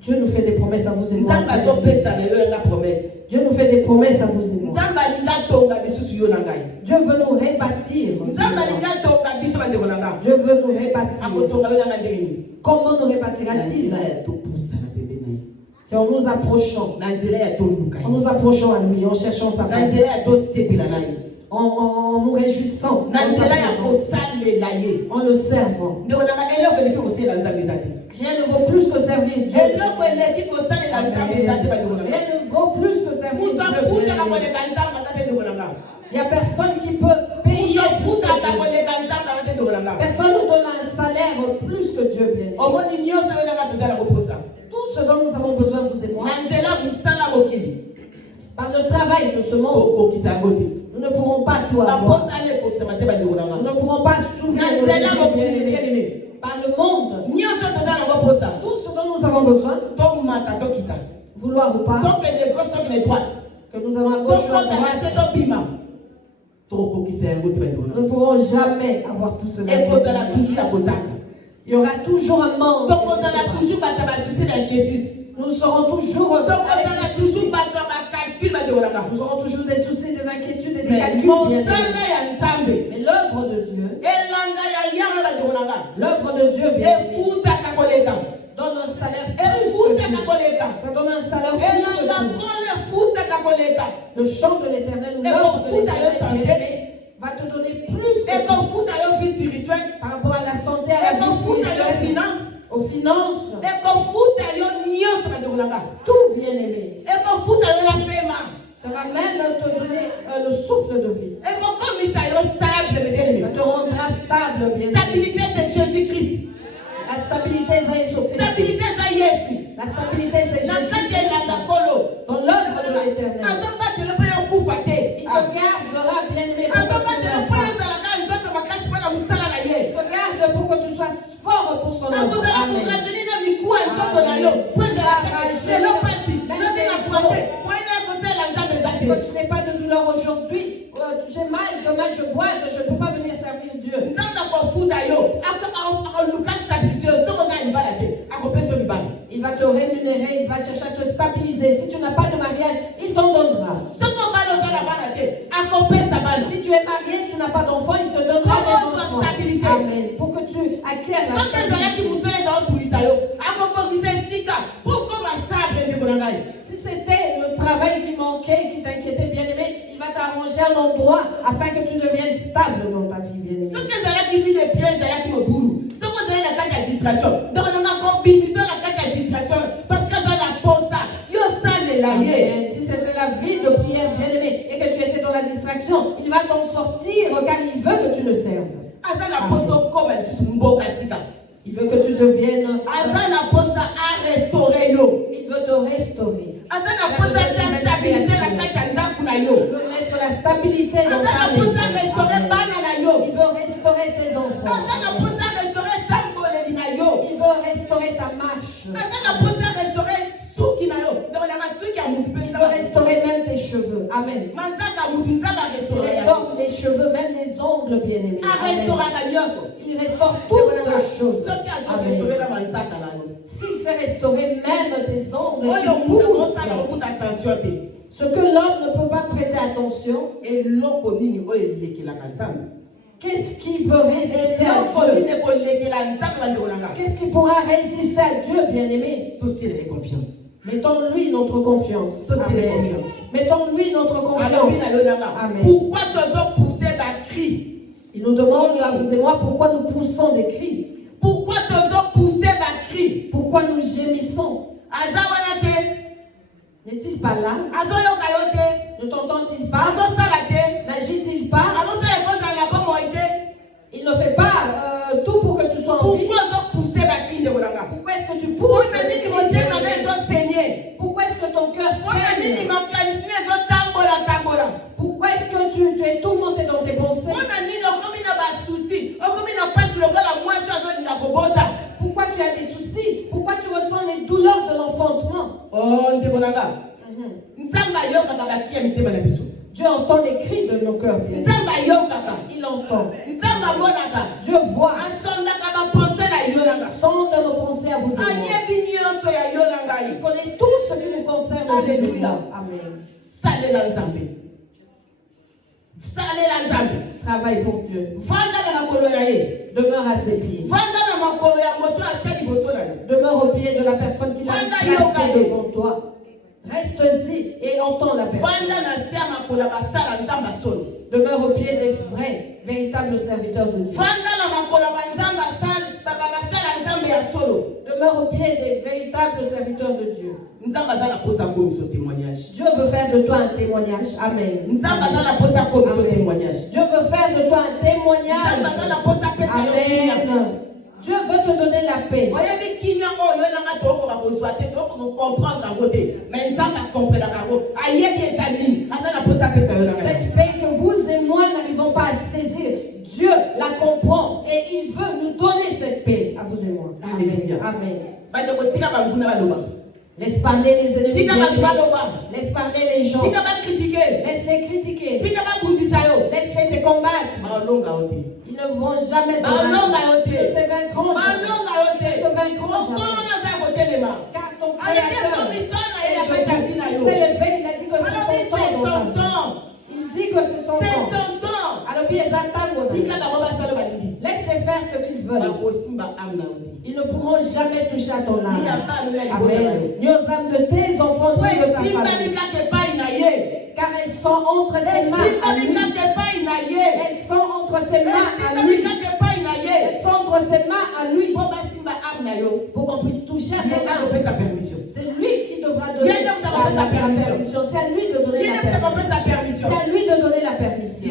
Dieu nous fait des promesses à vous et moi. Dieu nous fait des promesses à vous et moi. Dieu veut nous rebâtir. Dieu veut nous rebâtir. Comment nous rebâtira-t-il? C'est en nous approchant. En nous approchant à lui, en cherchant sa face. En nous réjouissant. En le servant. Rien ne vaut plus que servir Dieu. Rien ne vaut plus que servir Dieu. Il n'y a personne qui peut payer. Personne ne donne un salaire plus que Dieu. Tout ce dont nous avons besoin, vous et moi, par le travail de ce monde, nous ne pourrons pas tout avoir. Nous ne pourrons pas s'ouvrir par le monde. Tout ce dont nous avons besoin, vouloir ou pas, que nous avons à gauche ou à droite, nous ne pourrons jamais avoir tout cela. Il y aura toujours un manque. Nous serons toujours nous aurons toujours des soucis, des inquiétudes et des calculs. Mais l'œuvre de Dieu, bien donne un salaire Et plus fout que à tout. Kakoleka. Ça donne un salaire Et plus que l'anga tout. kole fout à Kakoleka. Le chant de l'Éternel, Et l'œuvre qu'on de fout à eux l'Éternel santé. bien-aimé, va te donner plus Et que qu'on tout. fout à eux vie spirituelle. Par rapport à la santé, à Et la qu'on vie fout à eux spirituelle, finance. aux finances, Et qu'on fout à eux nyos à Kakoleka. tout bien-aimé. Et qu'on fout à eux la paiement. Ça va même te donner le souffle de vie. Et qu'on comme ça eux stable, mes Ça bien-aimés. te rendra stable, bien-aimé. Stabilité, c'est Jésus-Christ. La stabilité, c'est Jésus-Christ. Stabilité, c'est Jésus. La stabilité, c'est Dans cette Jésus. Dans l'œuvre de l'Éternel. Il te gardera, bien-aimé, pour que tu ne meurs pas. Il te garde pour que tu sois fort pour son œuvre. Amen. Que tu n'aies pas de douleur aujourd'hui. J'ai mal, demain je boite, je ne peux pas venir servir Dieu. Il va te rémunérer, il va chercher à te stabiliser. Si tu n'as pas de mariage, il t'en donnera. Si tu es marié, tu n'as pas d'enfant, il te donnera des enfants. Amen. Pour que tu acquières la stabilité. Si c'était le travail qui manquait, qui t'inquiétait, bien-aimé, il va t'arranger un endroit afin que tu deviennes stable dans ta vie, bien-aimé. Amen. Si c'était la vie de prière, bien-aimé, et que tu étais dans la distraction, il va t'en sortir car il veut que tu le serves. Il veut que tu deviennes. Il veut te restaurer. Il veut mettre la stabilité dans ta maison. Il veut restaurer tes enfants. Il veut restaurer ta marche. Il veut restaurer même tes cheveux. Amen. Il restaure les cheveux, même les ongles, bien-aimés. Il restaure toutes les choses. Amen. S'il s'est restauré même tes ongles, ce que l'homme ne peut pas prêter attention, qu'est-ce qui peut résister à Dieu? Qu'est-ce qui pourra résister à Dieu, bien-aimé? Mettons-lui notre confiance. Amen. Mettons-lui notre confiance. Amen. Pourquoi tu as poussé ma cri? Il nous demande, là, vous et moi, pourquoi nous poussons des cris? Pourquoi tu as poussé ma cri? Pourquoi nous gémissons? N'est-il pas là? Ne t'entend-il pas? N'agit-il pas? Il ne fait pas tout pour que tu sois en vie. Pourquoi Pourquoi est-ce que tu pousses? Pourquoi est-ce que ton cœur saigne? Pourquoi est-ce que tu es tourmenté dans tes pensées? Pourquoi tu as des soucis? Pourquoi tu ressens les douleurs de l'enfantement? Dieu entend les cris de nos cœurs. Il entend. Dieu voit. Sonde nos pensées à vous et moi. Il connaît tout ce qui nous concerne. Alléluia. Amen. Travaille pour Dieu. Demeure à ses pieds. Demeure au pied de la personne qui l'a placée devant toi. Reste-y et entends la personne. Demeure au pied des vrais, véritables serviteurs de Dieu. Demeure au pied des véritables serviteurs de Dieu. Dieu veut faire de toi un témoignage. Amen. Amen. Dieu veut faire de toi un témoignage. Amen. Dieu veut te donner la paix. Cette paix que vous et moi n'arrivons pas à saisir, Dieu la comprend et il veut nous donner cette paix à vous et moi. Alléluia. Amen. Laisse parler les ennemis. Laisse parler les gens. Laisse-les critiquer. Laisse-les te combattre. Ils ne vont jamais te vaincre. Ils ne te vaincront jamais. Ils ne te vaincront jamais. Car ton Créateur s'est levé, il a dit que c'est son temps. Il dit que c'est son temps. Alors, puis, les attaques. Laisse les faire ce qu'ils veulent. Ils ne pourront jamais toucher à ton âme. Amen. Ni aux âmes de tes enfants, ni de ta famille. Car elles sont entre ses mains à lui. Elles sont entre ses mains à lui. Elles sont entre ses mains à lui. Pour qu'on puisse toucher à ton âme. C'est lui qui devra donner la permission. C'est à lui de donner la permission. C'est à lui de donner la permission.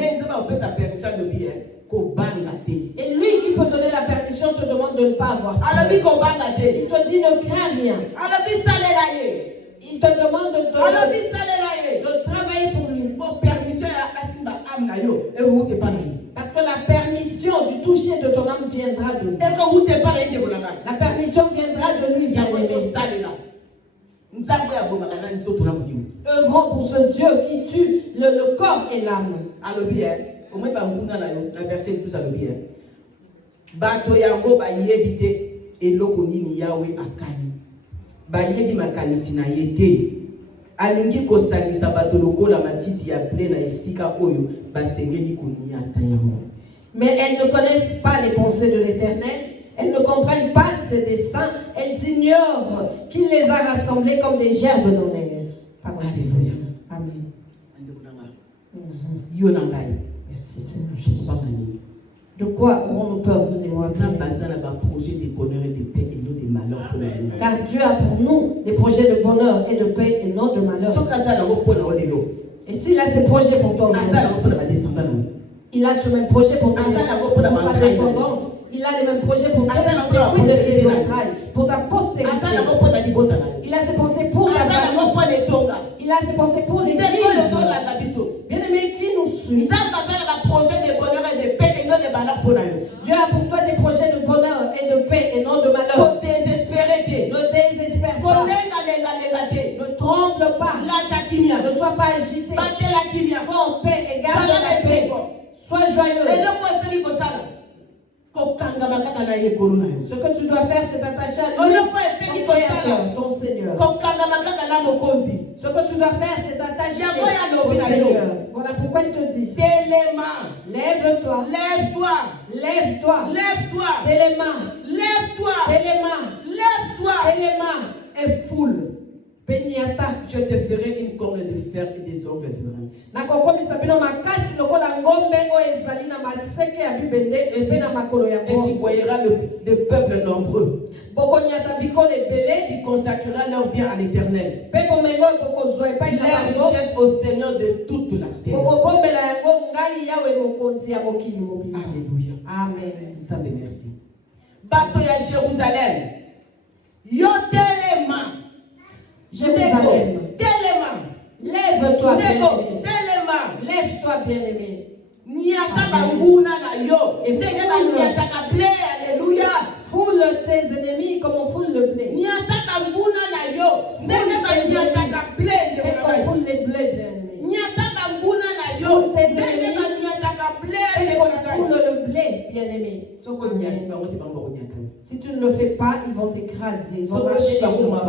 Et lui qui peut donner la permission te demande de ne pas avoir peur. Il te dit ne crains rien. Il te demande de travailler pour lui. Parce que la permission du toucher de ton âme viendra de lui. La permission viendra de lui, bien-aimé. Œuvrons pour ce Dieu qui tue le corps et l'âme. La verset 12 à l'objet. Bato yango ba yebite eloko nini yawe akani. Ba yebi makanisi na yete. Alingi kosanisa bato lokola matiti ya ble na esika oyo basengeli konia tayango. Mais elles ne connaissent pas les pensées de l'Éternel. Elles ne comprennent pas ses desseins. Elles ignorent qu'il les a rassemblés comme des gerbes dans l'air. Alléluia. Amen. Merci Seigneur Jésus. De quoi aurons-nous peur, vous et moi? Projet de bonheur et de paix et non de malheur pour nous. Car Dieu a pour nous des projets de bonheur et de paix et non de malheur. Et s'il a ses projets pour toi, il a ce même projet pour ta descendance. Il a les mêmes projets pour tes fruits de tes entrailles, pour ta postérité. Il a ses pensées pour ta famille. Il a ses pensées pour les bien-aimés qui nous suivent. Dieu a pour toi des projets de bonheur et de paix et non de malheur. Ne désespère pas. Ne tremble pas. Ne sois pas agité. Sois en paix et garde la paix. Sois joyeux. Ce que tu dois faire, c'est t'attacher à lui, ton Créateur, ton Seigneur. Ce que tu dois faire, c'est t'attacher au Seigneur. Voilà pourquoi il te dit: lève-toi, lève-toi, lève-toi, lève-toi, tes les mains, lève-toi, tes les mains, lève-toi, tes les mains, et foule. Je te ferai une corne de fer et des ongles de rein. Et tu voyeras le peuple nombreux qui consacrera leur bien à l'Éternel. Leur richesse au Seigneur de toute la terre. Alléluia. Amen. Zambé, merci. Bateau à Jérusalem. Yotelema. Jérusalem, lève-toi, bien-aimé. Lève-toi, bien-aimé. Foule tes ennemis comme on foule le blé. Et qu'on foule les blés, bien-aimé. Foule tes ennemis et qu'on foule le blé, bien-aimé. Si tu ne le fais pas, ils vont t'écraser. Ils vont marcher sur toi.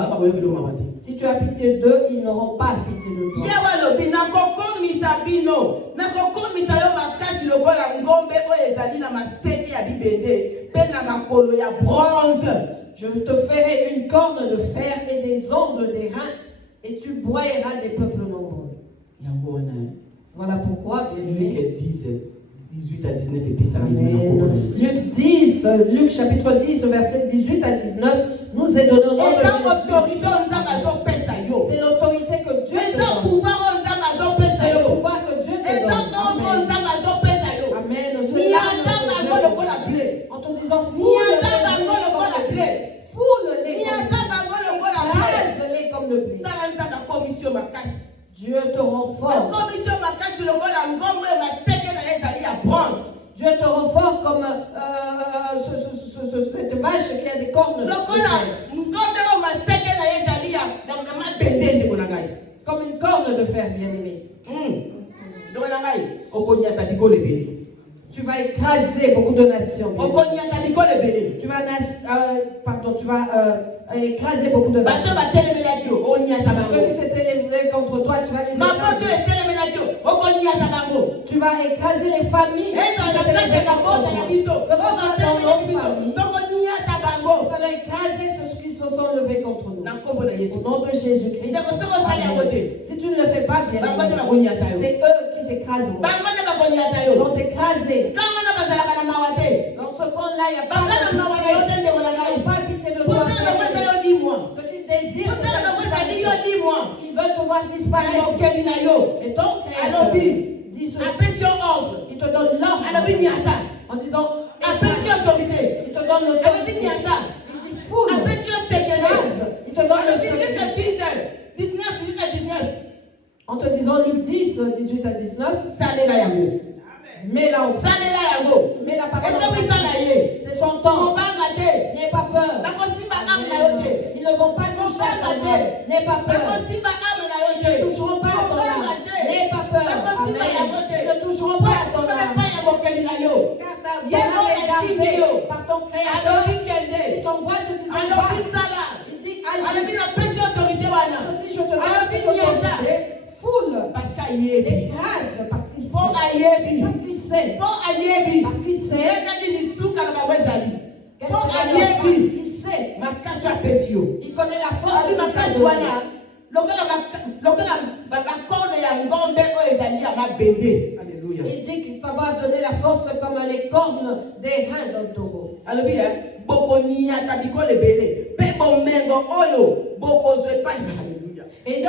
Si tu as pitié d'eux, ils n'auront pas pitié de toi. Je te ferai une corne de fer et des ongles d'airain, et tu broyeras des peuples nombreux. Voilà pourquoi, bien-aimé, Luc 18 à 19 et puis ça Luc chapitre 10, verset 18 à 19, nous est donné au nom de Jésus. C'est l'autorité que Dieu te donne. C'est le pouvoir que Dieu te donne. Amen. En te disant, foule-les comme le blé. Dieu te rend fort. Dieu te rend fort comme cette vache qui a des cornes. Comme une corne de fer, bien-aimé. Tu vas écraser beaucoup de nations. Tu vas écraser beaucoup de nations. Ceux qui s'étaient élevés contre toi, tu vas les écraser. Tu vas écraser les familles. Que ce soit dans nos familles. Nous allons écraser ceux qui se sont levés contre nous. Au nom de Jésus-Christ. Si tu ne le fais pas bien, c'est eux qui t'écrasent. Ils vont t'écraser. Dans ce camp-là, il n'y a pas pitié de toi. Ce qu'ils désirent, c'est ils veulent te voir disparaître. Et ton Créateur dit ceci. Il te donne l'ordre en disant il te donne le temps. Il dit foule. Il te donne le secret. En te disant Luc 10, 18 à 19, mais là où mais la parole c'est son temps. N'aie pas peur. Ils ne vont pas toucher à ton âme. N'aie pas peur. Ils ne toucheront pas à ton âme. N'aie pas peur. Amen. Ils ne toucheront pas à ton âme. Car ta vie est gardée par ton Créateur. Il t'envoie te disant il dit je te donne cette autorité. Foule. Écrase parce qu'il sait. Parce qu'il sait. Il sait. Il connaît la force de il dit qu'il va donner la force comme les cornes des reins d'un taureau. Et il dit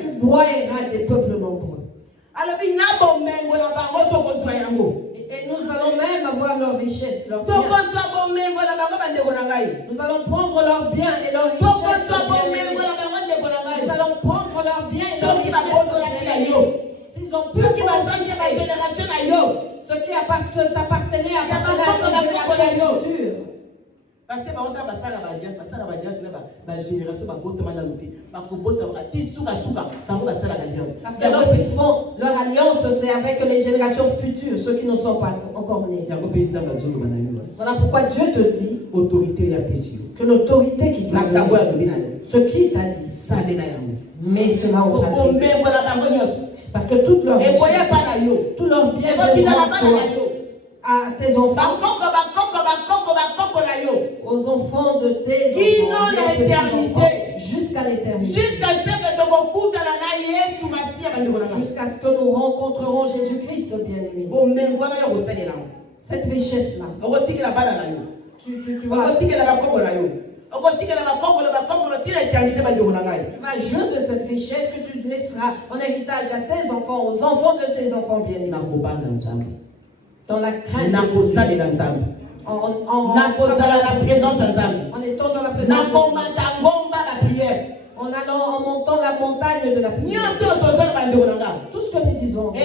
tu broyeras des peuples nombreux. Et nous allons même avoir leur richesse, leur bien. Nous allons prendre leurs biens et leur richesse. Nous allons prendre leurs biens et leur richesse. S'ils ont pu ce qui t'appartenait à ta génération future. Parce que lorsqu'ils font leur alliance, c'est avec les générations futures, ceux qui ne sont pas encore nés. Voilà pourquoi Dieu te dit que l'autorité qui vient de ce qui t'a dit, mais cela en pratique. Parce que toute leur richesse, tout leur bien à tes enfants, aux enfants de tes enfants, jusqu'à l'éternité. Jusqu'à ce que nous rencontrerons Jésus-Christ, bien-aimé. Cette richesse-là, tu vas jouir de cette richesse que tu laisseras en héritage à tes enfants, aux enfants de tes enfants bien-aimés. Dans la crainte en étant dans la présence en allant en montant la montagne de la prière. Tout ce que nous disons, que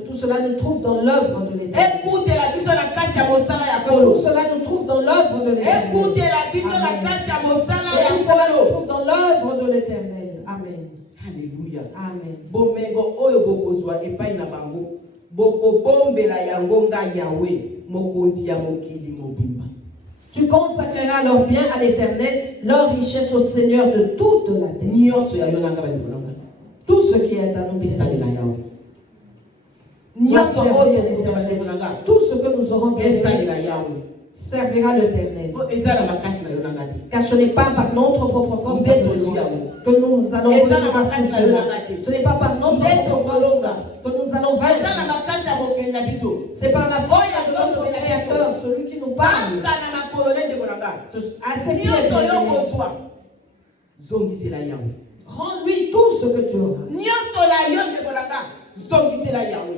tout cela nous trouve dans l'œuvre de l'Éternel. Tout cela nous trouve dans l'œuvre de l'Éternel. Tout cela nous trouve dans l'œuvre de l'Éternel. Amen. Alléluia. Amen. Tu consacreras leurs biens à l'Éternel, leur richesse au Seigneur de toute la terre. Tout ce qui est à nous, tout ce que nous aurons bien servira l'Éternel. Car ce n'est pas par notre propre force que nous allons ce n'est pas par notre propre force que nous allons vaincre. C'est par la force de notre Créateur, celui qui nous parle. Rends-lui tout ce que tu auras.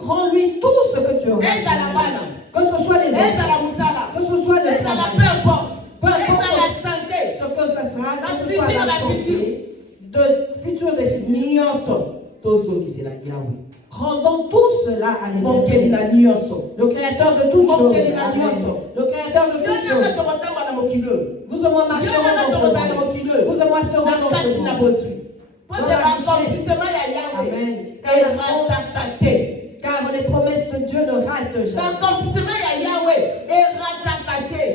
Rends-lui tout ce que tu auras. Que ce soit les enfants, que ce soit le travail, peu importe la santé, ce que ce sera, que ce soit la santé, de futur des futurs. Rendons tout cela à l'Éternel. Le créateur de toutes choses. Le créateur de toutes choses. Vous et moi marcherons dans ce monde. Vous et moi serons dans ce monde. Dans la richesse. Amen. Car les promesses de Dieu ne ratent jamais.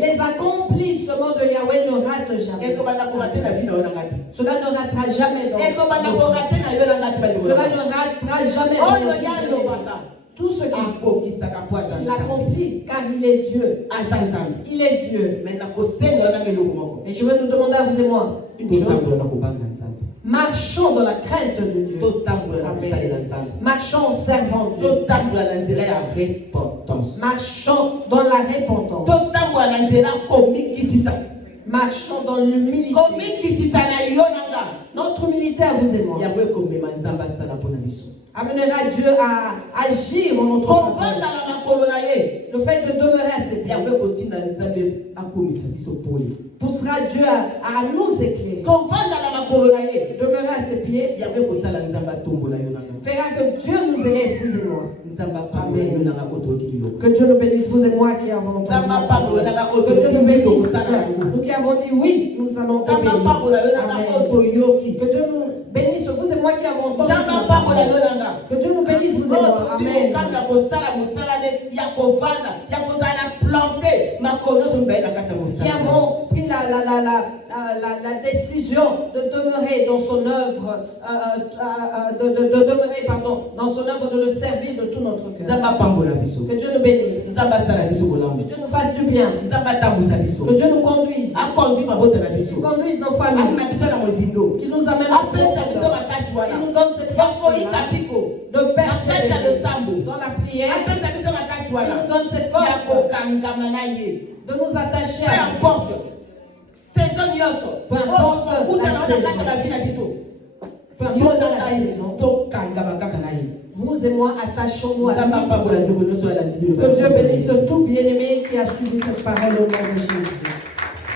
Les Les accomplissements de Yahweh ne ratent jamais. Cela ne ratera jamais dans Cela ne ratera jamais dans tout ce qu'il accomplit, car il est Dieu. Il est Dieu. Et je veux nous demander à vous et moi une chose. Marchons dans la crainte de Dieu. Marchons en servant Dieu. Marchons dans la repentance. Marchons dans l'humilité. Notre militaire, vous et moi, amènera Dieu à agir en notre faveur. Le fait de demeurer à ses pieds poussera Dieu à nous éclairer. Demeurer à ses pieds fera que Dieu nous élève, vous et moi. Amen. Que Dieu nous bénisse, vous et moi qui avons entendu. Que Dieu nous bénisse. Nous qui avons dit oui, nous allons obéir. Amen. Que Dieu nous bénisse, vous et moi qui avons entendu. Que Dieu nous bénisse, vous et moi. Amen. Qui avons pris la décision de demeurer dans son œuvre, de demeurer, dans son œuvre, de le servir de tout notre cœur. Que Dieu nous bénisse. Que Dieu nous fasse du bien. Que Dieu nous conduise. Qu'il conduise nos familles. Qu'il nous amène à paix. Qu'il nous donne cette force de persévérer dans la prière. Qu'il nous donne cette force de nous attacher à Peu importe la saison. Vous et moi, attachons-nous à lui. Que Dieu bénisse tout bien-aimé qui a suivi cette parole au nom de Jésus.